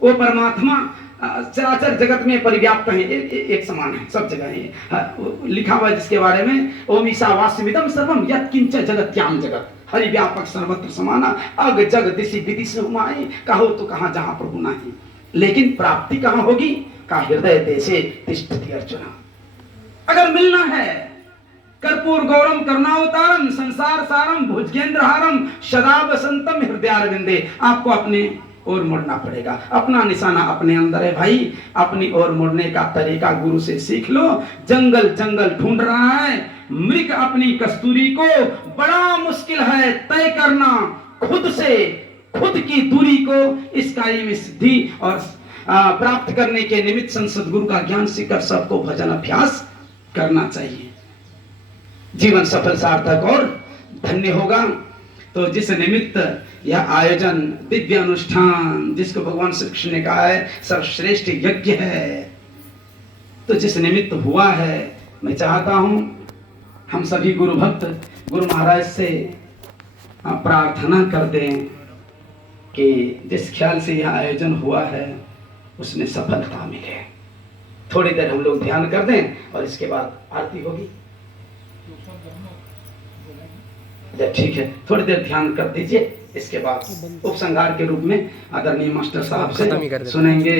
वो परमात्मा चराचर जगत में परिव्याप्त है, एक समान है, सब जगह है। लिखा हुआ है जिसके बारे में, ओम ईशावास्यमिदं सर्वम यत्किंच जगत्याम जगत हरि व्यापक सर्वत्र समाना अग जग दिशि विदिशि हुमाए, कहो तो कहां जहां प्रभु नहीं। लेकिन प्राप्ति कहां होगी? का हृदय देशे तिष्ठति अर्जुन। अगर मिलना है कर्पूर गौरम करुणावतारम संसार सारम भुजगेंद्रहारम सदा वसंतम हृदयारविंदे, आपको अपने और मुड़ना पड़ेगा। अपना निशाना अपने अंदर है भाई, अपनी ओर मुड़ने का तरीका गुरु से सीख लो। जंगल जंगल ढूंढ रहा है, मृग अपनी कस्तूरी को बड़ा मुश्किल है तय करना खुद से, खुद की दूरी को इस कार्य में सिद्धि और प्राप्त करने के निमित्त संसद गुरु का ज्ञान सीखकर सबको भजन अभ्यास करना चाहिए। जीवन सफल सार्थक और धन्य होगा। तो जिस निमित्त यह आयोजन दिव्य अनुष्ठान, जिसको भगवान श्री कृष्ण ने कहा है सर्वश्रेष्ठ यज्ञ है, तो जिस निमित्त हुआ है, मैं चाहता हूं हम सभी गुरु भक्त गुरु महाराज से प्रार्थना कर दें कि जिस ख्याल से यह आयोजन हुआ है उसमें सफलता मिले। थोड़ी देर हम लोग ध्यान कर दें और इसके बाद आरती होगी। ठीक है, थोड़ी देर ध्यान कर दीजिए, इसके बाद उपसंहार के रूप में आदरणीय मास्टर साहब से सुनेंगे